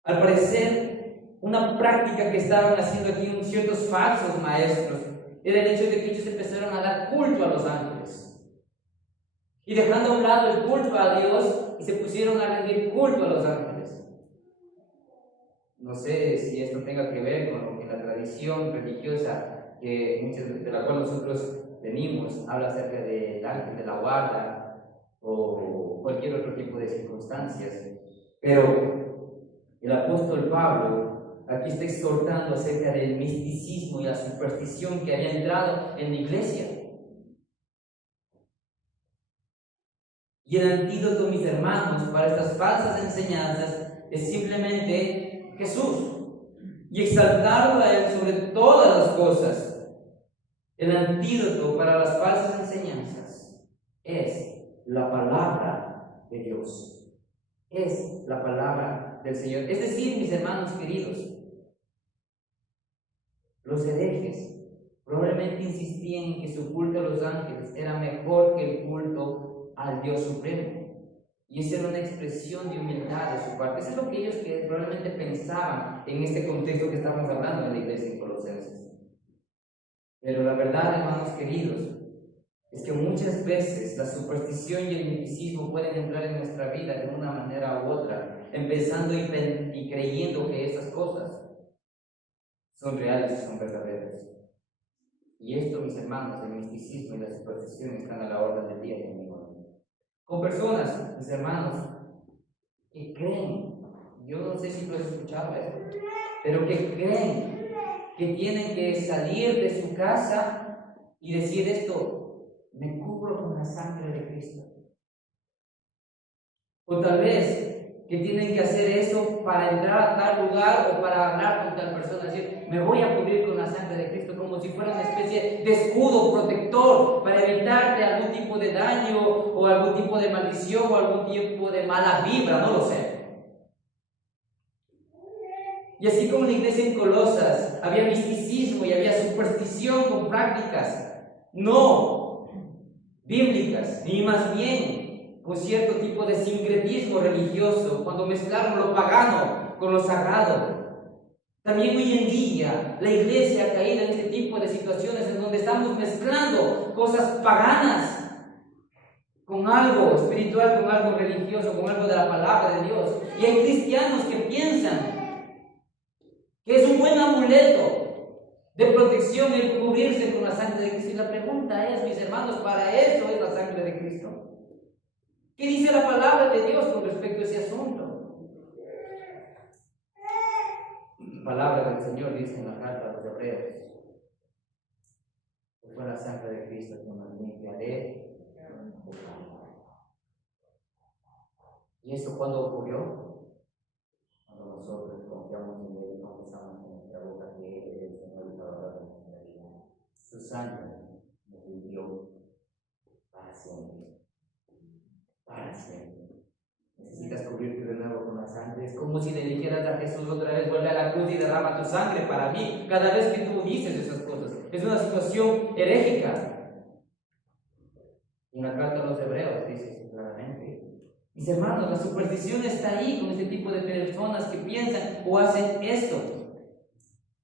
Al parecer, una práctica que estaban haciendo aquí ciertos falsos maestros era el hecho de que ellos empezaron a dar culto a los ángeles. Y dejando a un lado el culto a Dios, y se pusieron a rendir culto a los ángeles. No sé si esto tenga que ver con lo que la tradición religiosa de la cual nosotros venimos habla acerca del ángel de la guarda o cualquier otro tipo de circunstancias. Pero el apóstol Pablo aquí está exhortando acerca del misticismo y la superstición que había entrado en la iglesia. Y el antídoto, mis hermanos, para estas falsas enseñanzas es simplemente Jesús y exaltarlo a Él sobre todas las cosas. El antídoto para las falsas enseñanzas es la palabra de Dios, es la palabra del Señor. Es decir, mis hermanos queridos, los herejes probablemente insistían en que su culto a los ángeles era mejor que el culto al Dios Supremo. Y esa era una expresión de humildad de su parte. Eso es lo que ellos probablemente pensaban en este contexto que estamos hablando en la iglesia en Colosenses. Pero la verdad, hermanos queridos, es que muchas veces la superstición y el misticismo pueden entrar en nuestra vida de una manera u otra, empezando y creyendo que esas cosas son reales y son verdaderas. Y esto, mis hermanos, el misticismo y la superstición están a la orden del día, con personas, mis hermanos, que creen, yo no sé si tú has escuchado esto, pero que creen que tienen que salir de su casa y decir esto: me cubro con la sangre de Cristo. O tal vez que tienen que hacer eso para entrar a tal lugar o para hablar con tal persona, decir: me voy a cubrir con la sangre de Cristo, como si fuera una especie de escudo protector para evitarte algún tipo de daño o algún tipo de maldición o algún tipo de mala vibra, no lo sé. Y así como en la iglesia en Colosas había misticismo y había superstición con prácticas no bíblicas, ni más bien con cierto tipo de sincretismo religioso, cuando mezclaron lo pagano con lo sagrado. También hoy en día la iglesia ha caído en este tipo de situaciones en donde estamos mezclando cosas paganas con algo espiritual, con algo religioso, con algo de la palabra de Dios. Y hay cristianos que piensan que es un buen amuleto de protección el cubrirse con la sangre de Cristo. Y la pregunta es, mis hermanos, ¿para eso es la sangre de Cristo? ¿Qué dice la palabra de Dios con respecto a ese asunto? La palabra del Señor dice en la carta a los Hebreos que fue la sangre de Cristo que nos limpia de pecado. ¿Y eso cuándo ocurrió? Cuando nosotros confiamos en Él y confesamos en nuestra boca que Él es el Señor y Salvador de nuestra vida. Su sangre nos limpió para siempre. Para siempre. Necesitas cubrirte de nuevo con la sangre. Es como si le dijeras a Jesús otra vez: vuelve a la cruz y derrama tu sangre para mí. Cada vez que tú dices esas cosas, es una situación herégica. En la carta a los Hebreos dice eso claramente. Mis hermanos, la superstición está ahí con este tipo de personas que piensan o hacen esto.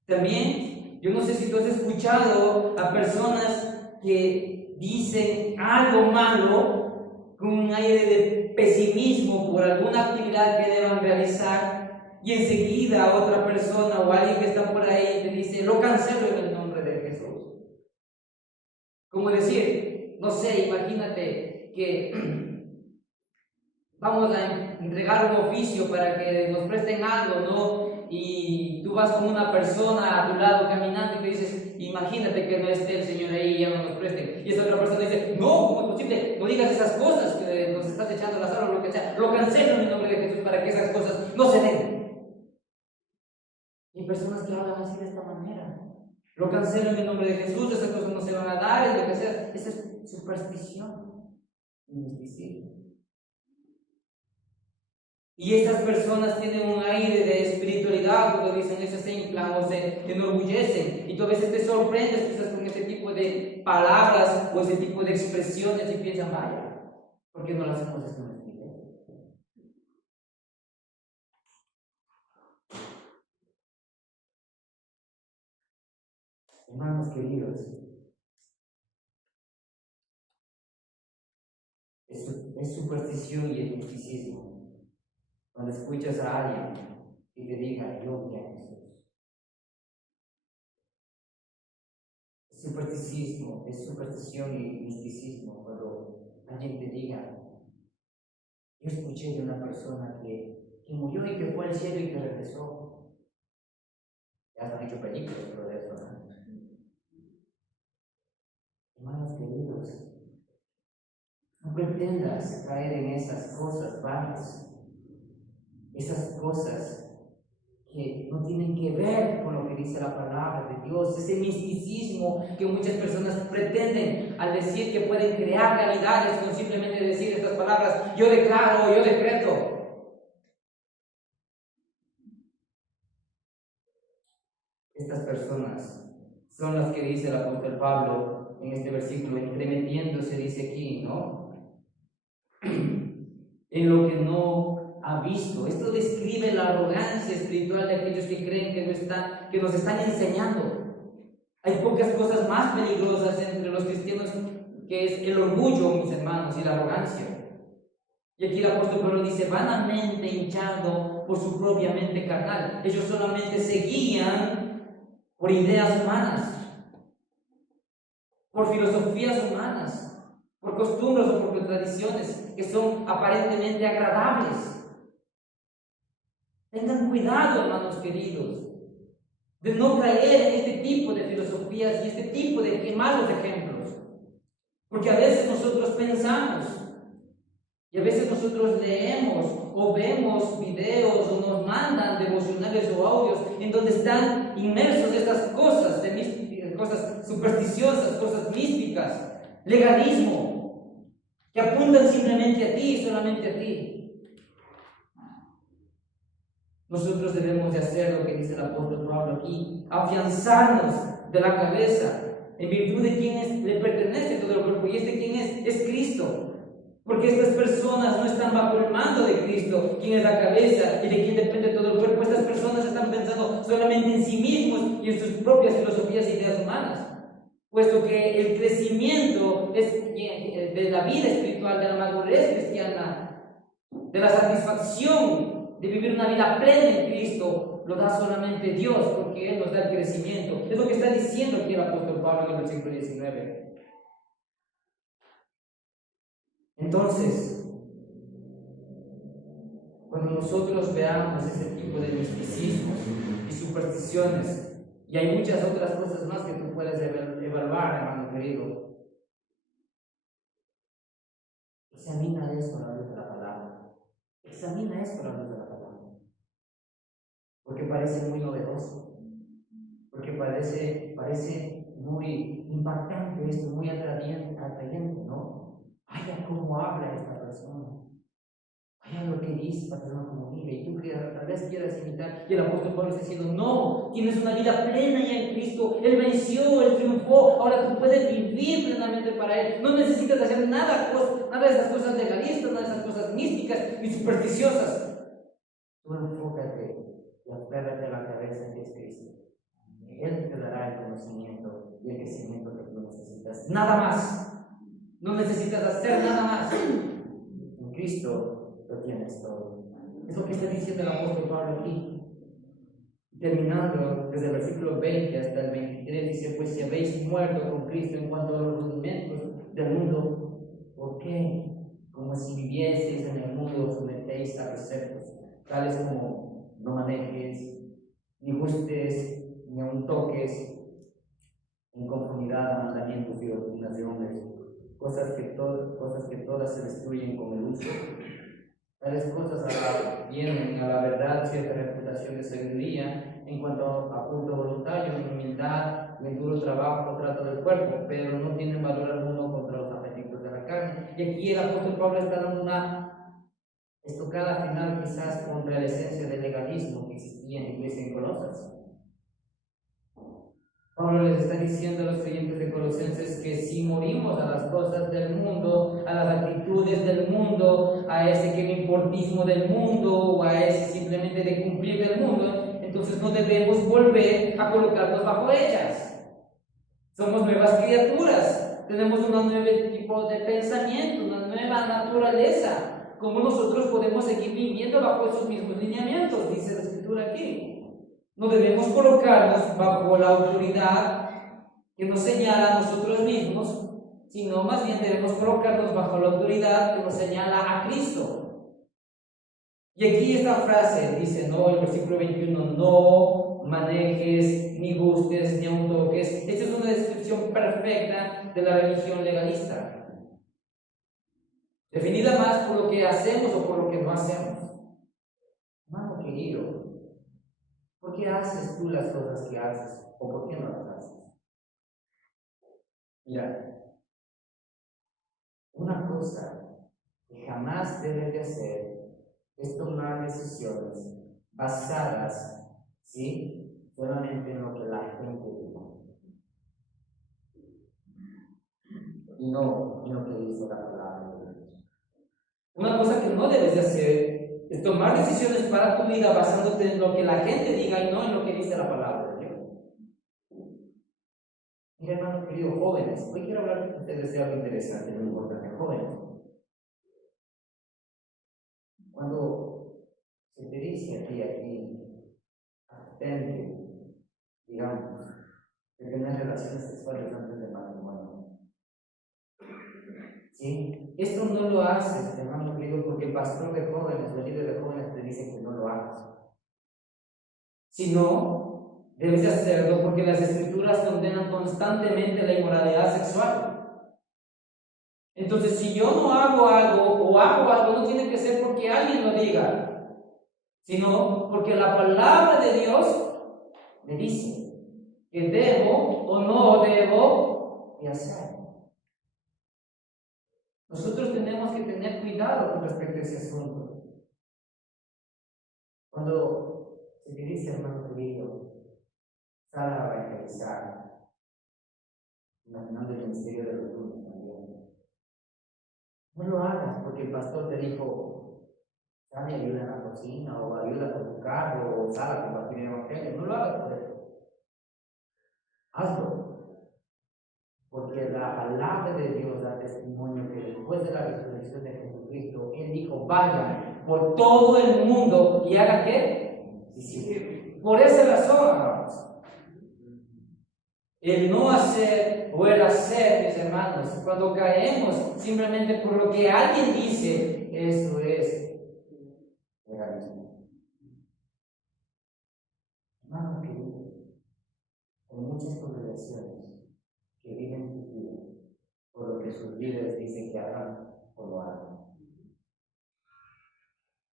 También, yo no sé si tú has escuchado a personas que dicen algo malo con un aire de pesimismo por alguna actividad que deban realizar, y enseguida otra persona o alguien que está por ahí te dice: lo cancelo en el nombre de Jesús. Como decir, no sé, imagínate que vamos a entregar un oficio para que nos presten algo, ¿no? Y tú vas con una persona a tu lado caminando y te dices: imagínate que no esté el Señor ahí y ya no nos presten. Y esa otra persona dice: no, ¿cómo es posible? No digas esas cosas, que nos estás echando las alas o lo que sea. Lo cancelo en el nombre de Jesús para que esas cosas no se den. Y hay personas que hablan así de esta manera: lo cancelo en el nombre de Jesús, esas cosas no se van a dar, es lo que sea. Esa es superstición y misticismo. Y estas personas tienen un aire de espiritualidad cuando dicen eso, se inflan o se enorgullecen. Y tú a veces te sorprendes quizás con ese tipo de palabras o ese tipo de expresiones y piensas: vaya, ¿por qué no las hacemos esto en nuestra iglesia? Hermanos queridos, es superstición y es misticismo cuando escuchas a alguien y te diga: yo vi a Jesús. Es superstición y misticismo cuando alguien te diga: yo escuché de una persona que murió y que fue al cielo y que regresó. Ya han hecho películas sobre eso, ¿no? Hermanos queridos, no pretendas caer en esas cosas vanas, esas cosas que no tienen que ver con lo que dice la palabra de Dios, ese misticismo que muchas personas pretenden al decir que pueden crear realidades con simplemente decir estas palabras: yo declaro, yo decreto. Estas personas son las que dice el apóstol Pablo en este versículo, entremetiéndose, dice aquí, ¿no? En lo que no ha visto. Esto describe la arrogancia espiritual de aquellos que creen que nos están enseñando. Hay pocas cosas más peligrosas entre los cristianos, que es el orgullo, mis hermanos, y la arrogancia. Y aquí el apóstol Pablo dice: vanamente hinchado por su propia mente carnal. Ellos solamente se guían por ideas humanas, por filosofías humanas, por costumbres o por tradiciones que son aparentemente agradables. Tengan cuidado, hermanos queridos, de no caer en este tipo de filosofías y este tipo de malos ejemplos. Porque a veces nosotros pensamos, y a veces nosotros leemos o vemos videos o nos mandan devocionales o audios en donde están inmersos estas cosas, cosas supersticiosas, cosas místicas, legalismo, que apuntan simplemente a ti y solamente a ti. Nosotros debemos de hacer lo que dice el apóstol Pablo aquí: afianzarnos de la cabeza, en virtud de quien le pertenece todo el cuerpo. ¿Y quién es? Es Cristo. Porque estas personas no están bajo el mando de Cristo, quien es la cabeza y de quien depende todo el cuerpo. Estas personas están pensando solamente en sí mismos y en sus propias filosofías e ideas humanas, puesto que el crecimiento de la vida espiritual, de la madurez cristiana, de la satisfacción de vivir una vida plena en Cristo, lo da solamente Dios, porque Él nos da el crecimiento. Es lo que está diciendo aquí el apóstol Pablo en el versículo 19. Entonces, cuando nosotros veamos ese tipo de misticismos y supersticiones, y hay muchas otras cosas más que tú puedes evaluar, hermano querido, examina esto a la luz de la palabra. Examina esto a la luz de la palabra. Porque parece muy novedoso, porque parece muy impactante esto, muy atrayente, ¿no? Vaya cómo habla esta persona, vaya lo que dice esta persona, como vive, y tú que tal vez quieras imitar. Y el apóstol Pablo está diciendo: no, tienes una vida plena ya en Cristo, Él venció, Él triunfó, ahora tú puedes vivir plenamente para Él. No necesitas hacer nada de esas cosas legalistas, nada de esas cosas místicas ni supersticiosas. Tú enfócate y aférrate a la cabeza que es Cristo. Él te dará el conocimiento y el crecimiento que tú necesitas. Nada más. No necesitas hacer nada más. En Cristo lo tienes todo. Es lo que está diciendo el apóstol Pablo aquí. Terminando desde el versículo 20 hasta el 23, dice: pues si habéis muerto con Cristo en cuanto a los rudimentos del mundo, ¿por qué? Como si vivieseis en el mundo, os sometéis a preceptos, tales como: no manejes, ni gustes, ni aun toques, en conformidad a mandamientos y doctrinas de hombres, cosas que todas se destruyen con el uso. Tales cosas vienen a la verdad cierta reputación de sabiduría en cuanto a culto voluntario, en humildad y en duro trabajo, trato del cuerpo, pero no tienen valor alguno contra los apetitos de la carne. Y aquí el apóstol Pablo está dando una estocada final quizás contra la esencia del legalismo que existía en la iglesia en Colosas. Pablo les está diciendo a los creyentes de Colosenses que si morimos a las cosas del mundo, a las actitudes del mundo, a ese quemeimportismo del mundo o a ese simplemente de cumplir del mundo, entonces no debemos volver a colocarnos bajo ellas. Somos nuevas criaturas, tenemos un nuevo tipo de pensamiento, una nueva naturaleza. ¿Cómo nosotros podemos seguir viviendo bajo esos mismos lineamientos? Dice la Escritura aquí. No debemos colocarnos bajo la autoridad que nos señala a nosotros mismos, sino más bien debemos colocarnos bajo la autoridad que nos señala a Cristo. Y aquí esta frase dice, no, el versículo 21, no manejes, ni gustes, ni aun toques. Esta es una descripción perfecta de la religión legalista. definida más por lo que hacemos o por lo que no hacemos. Hermano querido, ¿por qué haces tú las cosas que haces o por qué no las haces? Mira, una cosa que jamás debes de hacer es tomar decisiones basadas, ¿sí?, solamente en lo que la gente diga y no en lo que dice la palabra de Dios. Una cosa que no debes de hacer es tomar decisiones para tu vida basándote en lo que la gente diga y no en lo que dice la palabra de Dios. Mira, hermano querido, jóvenes, hoy quiero hablar con ustedes de algo interesante, muy importante, jóvenes. Cuando se te dice aquí, abstente, digamos, de tener relaciones sexuales antes del matrimonio, ¿sí? Esto no lo haces, hermano querido, porque el pastor de jóvenes o el líder de jóvenes te dice que no lo hagas. Sino, debes de hacerlo porque las escrituras condenan constantemente la inmoralidad sexual. Entonces, si yo no hago algo o hago algo, no tiene que ser porque alguien lo diga, sino porque la palabra de Dios me dice que debo o no debo de hacer. Nosotros tenemos que tener cuidado con respecto a ese asunto. Cuando se te dice, hermano querido, sal a evangelizar, imaginando el ministerio de los lunes también, no lo hagas porque el pastor te dijo, sal y ayuda en la cocina, o ayuda con tu carro, o sal a compartir el evangelio. No lo hagas por eso. Hazlo. Porque la palabra de Dios da testimonio que después de la resurrección de Jesucristo, Él dijo, vayan por todo el mundo y hagan ¿qué? Sí. Por esa razón, amados. El no hacer o el hacer, mis hermanos, cuando caemos simplemente por lo que alguien dice, eso es legalismo. Hermanos queridos, hay muchas congregaciones que viven su vida por lo que sus líderes dicen que hagan o no hagan.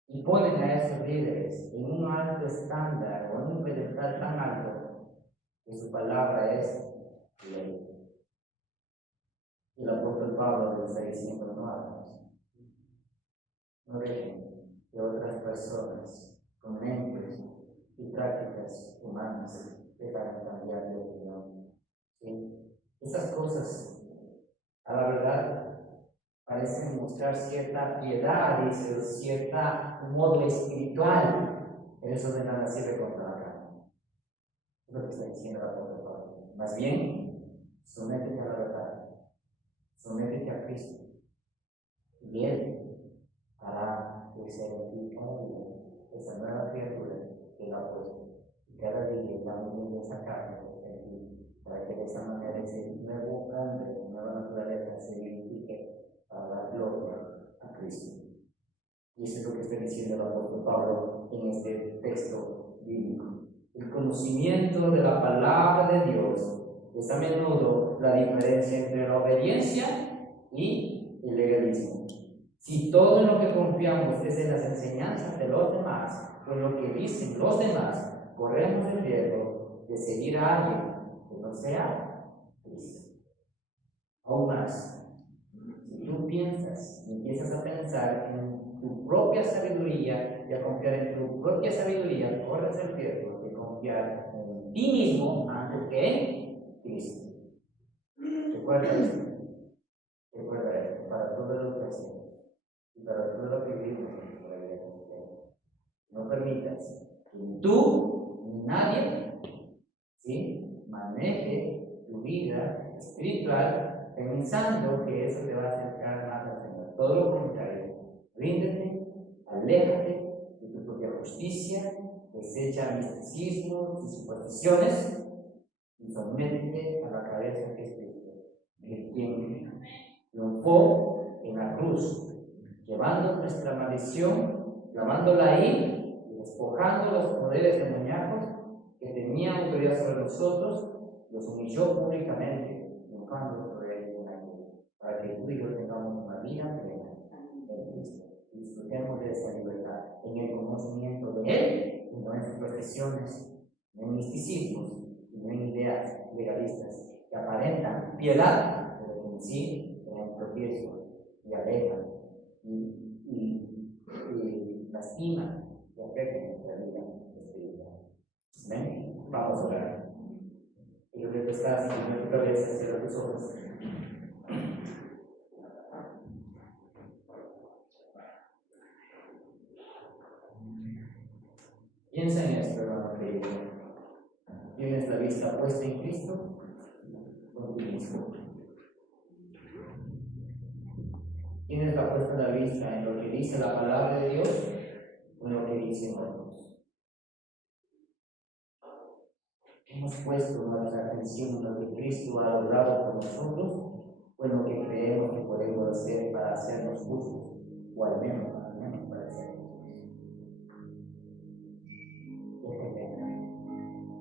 Y ponen a esos líderes en un alto estándar o en un pedestal tan alto que su palabra es ley. Y el apóstol Pablo les está diciendo, no hagamos. No dejen que otras personas con mentes y prácticas humanas les hagan cambiar de opinión. ¿Sí? Estas cosas, a la verdad, parecen mostrar cierta piedad y cierto modo espiritual, pero eso de nada sirve contra la carne. Es lo que está diciendo el apóstol Pablo. Más bien, sométete a la verdad, sométete a Cristo, y Él hará que sea en ti cada día esa nueva criatura que Él ha puesto, y cada día va moviendo esa carne en ti, para que de esa manera ese nuevo hombre, nueva naturaleza se vivifique para dar gloria a Cristo. Y eso es lo que está diciendo el apóstol Pablo en este texto bíblico. El conocimiento de la palabra de Dios es a menudo la diferencia entre la obediencia y el legalismo. Si todo en lo que confiamos es en las enseñanzas de los demás, o en lo que dicen los demás, corremos el riesgo de seguir a alguien que no sea Cristo. Aún más, si tú piensas y empiezas a pensar en tu propia sabiduría y a confiar en tu propia sabiduría, corres el riesgo de confiar en ti mismo antes que en Cristo. Recuerda esto. Recuerda esto para todo lo que hacemos y para todo lo que vivimos en nuestra vida. No permitas que ni tú ni nadie, ¿sí?, maneje tu vida espiritual pensando que eso te va a acercar más al Señor. Todo lo contrario, ríndete, aléjate de tu propia justicia, desecha misticismos y supersticiones y sométete a la cabeza que es Cristo, el quien triunfó en la cruz, llevando nuestra maldición, clavándola ahí y despojando los poderes demoníacos que tenían autoridad sobre nosotros, los humilló públicamente, triunfando sobre ellos en la cruz, para que tú y yo tengamos una vida plena disfrutemos de esa libertad en el conocimiento de Él, y no en supersticiones, no en misticismos, y no en ideas legalistas que aparentan piedad, pero que en sí traen tropiezo y alejan y lastiman y afectan nuestra vida espiritual. ¿Ven? Vamos a orar. Y lo que tú estás en tu cabeza, cierra tus ojos. Piensa en esto, hermano querido. ¿Tienes la vista puesta en Cristo o en ti mismo? ¿Tienes la puesta la vista en lo que dice la palabra de Dios o en lo que dicen otros? ¿Hemos puesto nuestra atención en lo que Cristo ha logrado por nosotros o en lo que creemos que podemos hacer para hacernos justos o al menos para ser justos?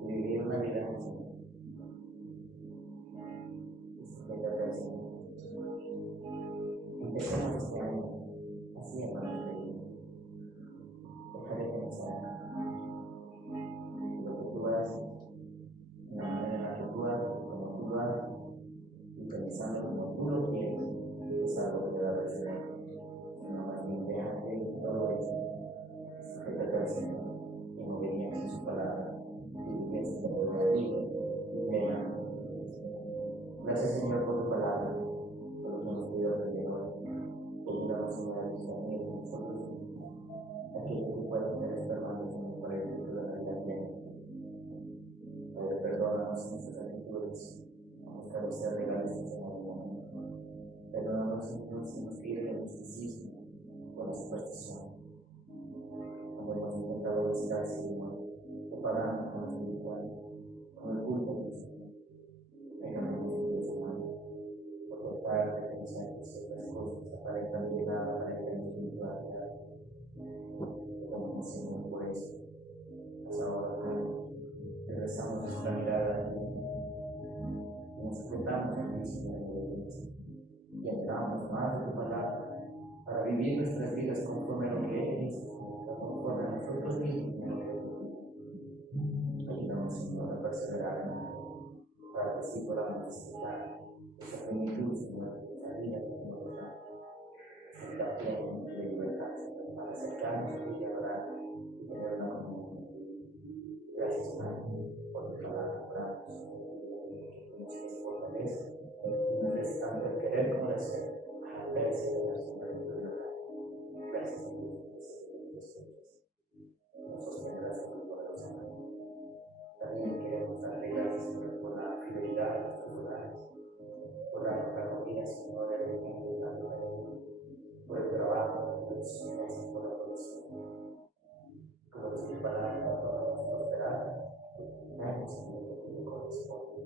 Y vivir una vida con Señor. Empecemos este año así, hermanos queridos. Deja de pensar en lo que tú haces, en la manera en la que tú haces, como tú lo haces, y pensando como tú lo quieres, es algo que te va a recibir. Sino más bien deja que todo eso se te presente en obediencia a su palabra y piensa en lo que digo y vea. Gracias, Señor, por tu palabra, por lo que nos dio desde hoy. Ayúdanos, Señor, a discernir nosotros aquello que puede tener esta hermano, Señor, para que tú la vida bien. Padre, perdónanos nuestras actitudes, vamos a ser legalistas en algún momento. Perdónanos, Señor, si nos pide el misticismo o la superstición. Cuando hemos intentado buscar, Señor, prepararnos con el espiritual, con el culto de Dios. Ayúdanos, Señor, por tratar de pensar que ciertas cosas aparentan llegar a la espiritualidad. Perdónanos, Señor, por eso. Hasta ahora, regresamos nuestra mirada a ti y nos enfrentamos a ti, Señor, y entramos más de tu palabra para vivir nuestras vidas conforme a lo que Él dice, conforme a nosotros mismos. Ayúdanos, Señor, a perseverar para que así podamos disfrutar esa plenitud, Señor, de la vida que nos da. La plena de libertad, Señor, para acercarnos a ti y adorar y tener una comunión contigo. Gracias, Padre, por tu palabra. Oramos, que nos fortaleza y nos des tanto el querer como el hacer para perseverar, Señor, en tu libertad. Gracias, Señor, que nos sostendrás en tu poderosa mano. También queremos darle gracias, Señor, por la fidelidad de nuestros hogares, por la recogida, Señor, del tiempo de tanto de por el trabajo, por los gracias por la provisión. Como dice tu palabra, podamos prosperar. Gracias, Señor, que te corresponde.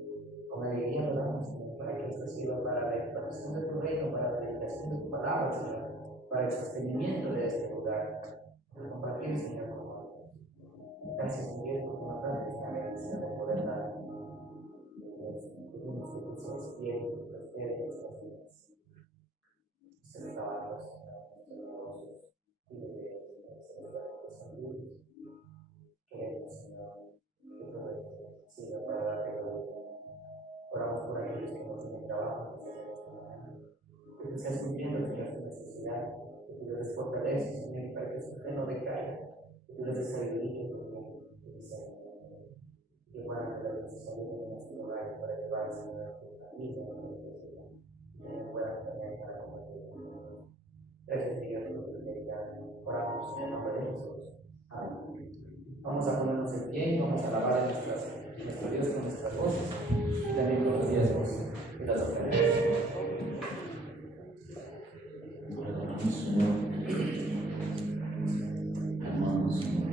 Con alegría lo damos, Señor, para que esto sirva para la expansión de tu reino, para la dedicación de tu palabra, Señor, para el sostenimiento de este lugar, para compartir, Señor, con nosotros. Gracias, Señor, porque nos das esta bendición de poder dar. Pedimos que tú seas fiel y prospere en nuestras vidas. Nuestros trabajos, nuestros negocios, y de nuestros amigos. Queremos, Señor, que todo esto sirva para darte gloria. Oramos por aquellos que no tienen trabajo, que tú seas cumpliendo, Señor, su necesidad, que tú les des fortaleza, Señor, para que su fe no decaiga, que tú les des sabiduría y discernimiento, que puedan tener necesario en nuestro hogar para llevar, Señor, a tu familia, a tu necesidad, y que puedan tener para compartir con nosotros. Gracias, Dios, por tu fidelidad. Oramos en el nombre de Jesús. Amén. Vamos a ponernos en pie y vamos a alabar a nuestro Dios con nuestras voces y también con los diezmos y las ofrendas. Señor. Amamos, Señor.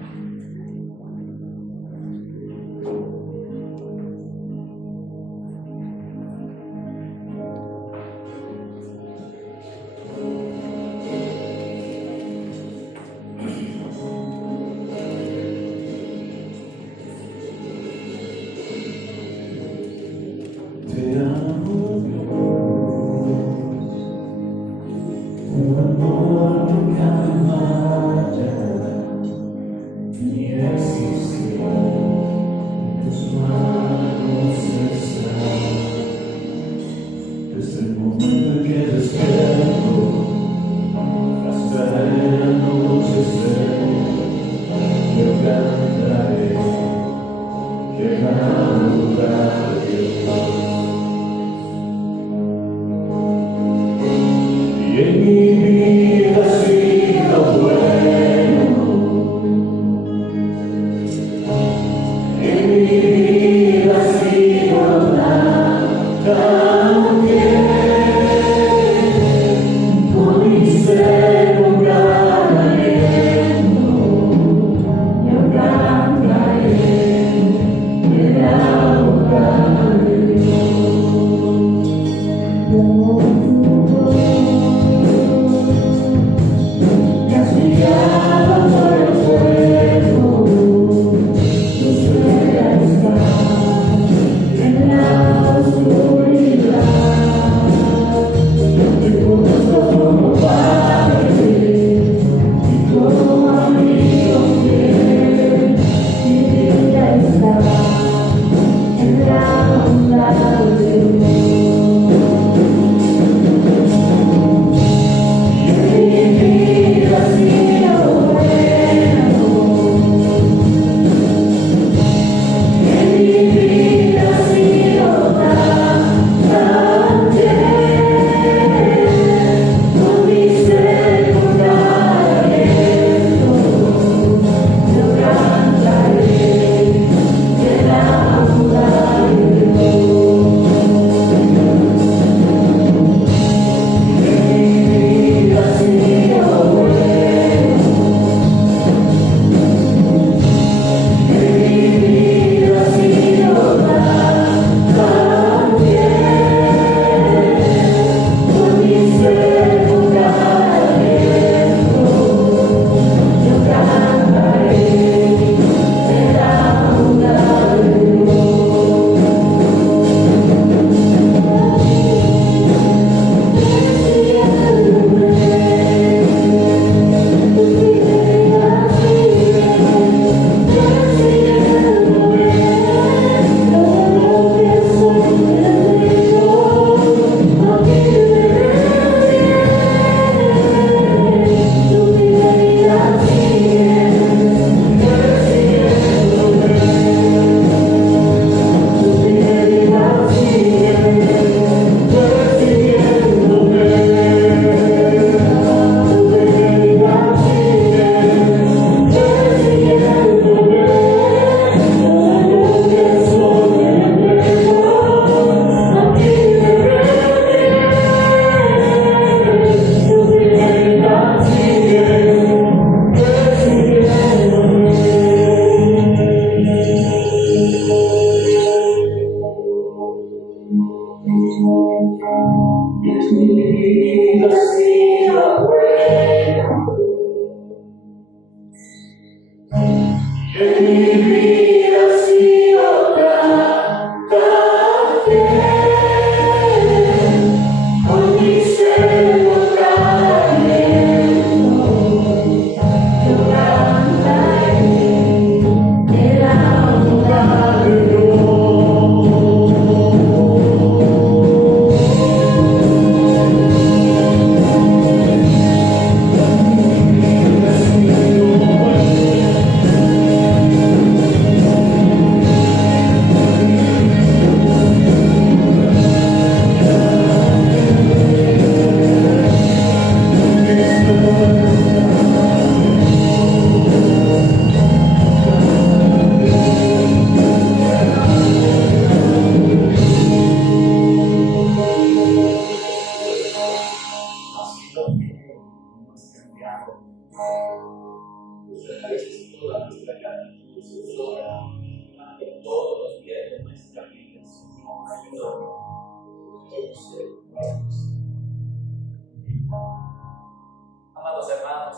Amados hermanos,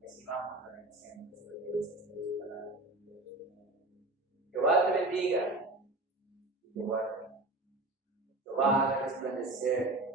recibamos la bendición de Dios. Jehová te bendiga y te guarde. Jehová haga resplandecer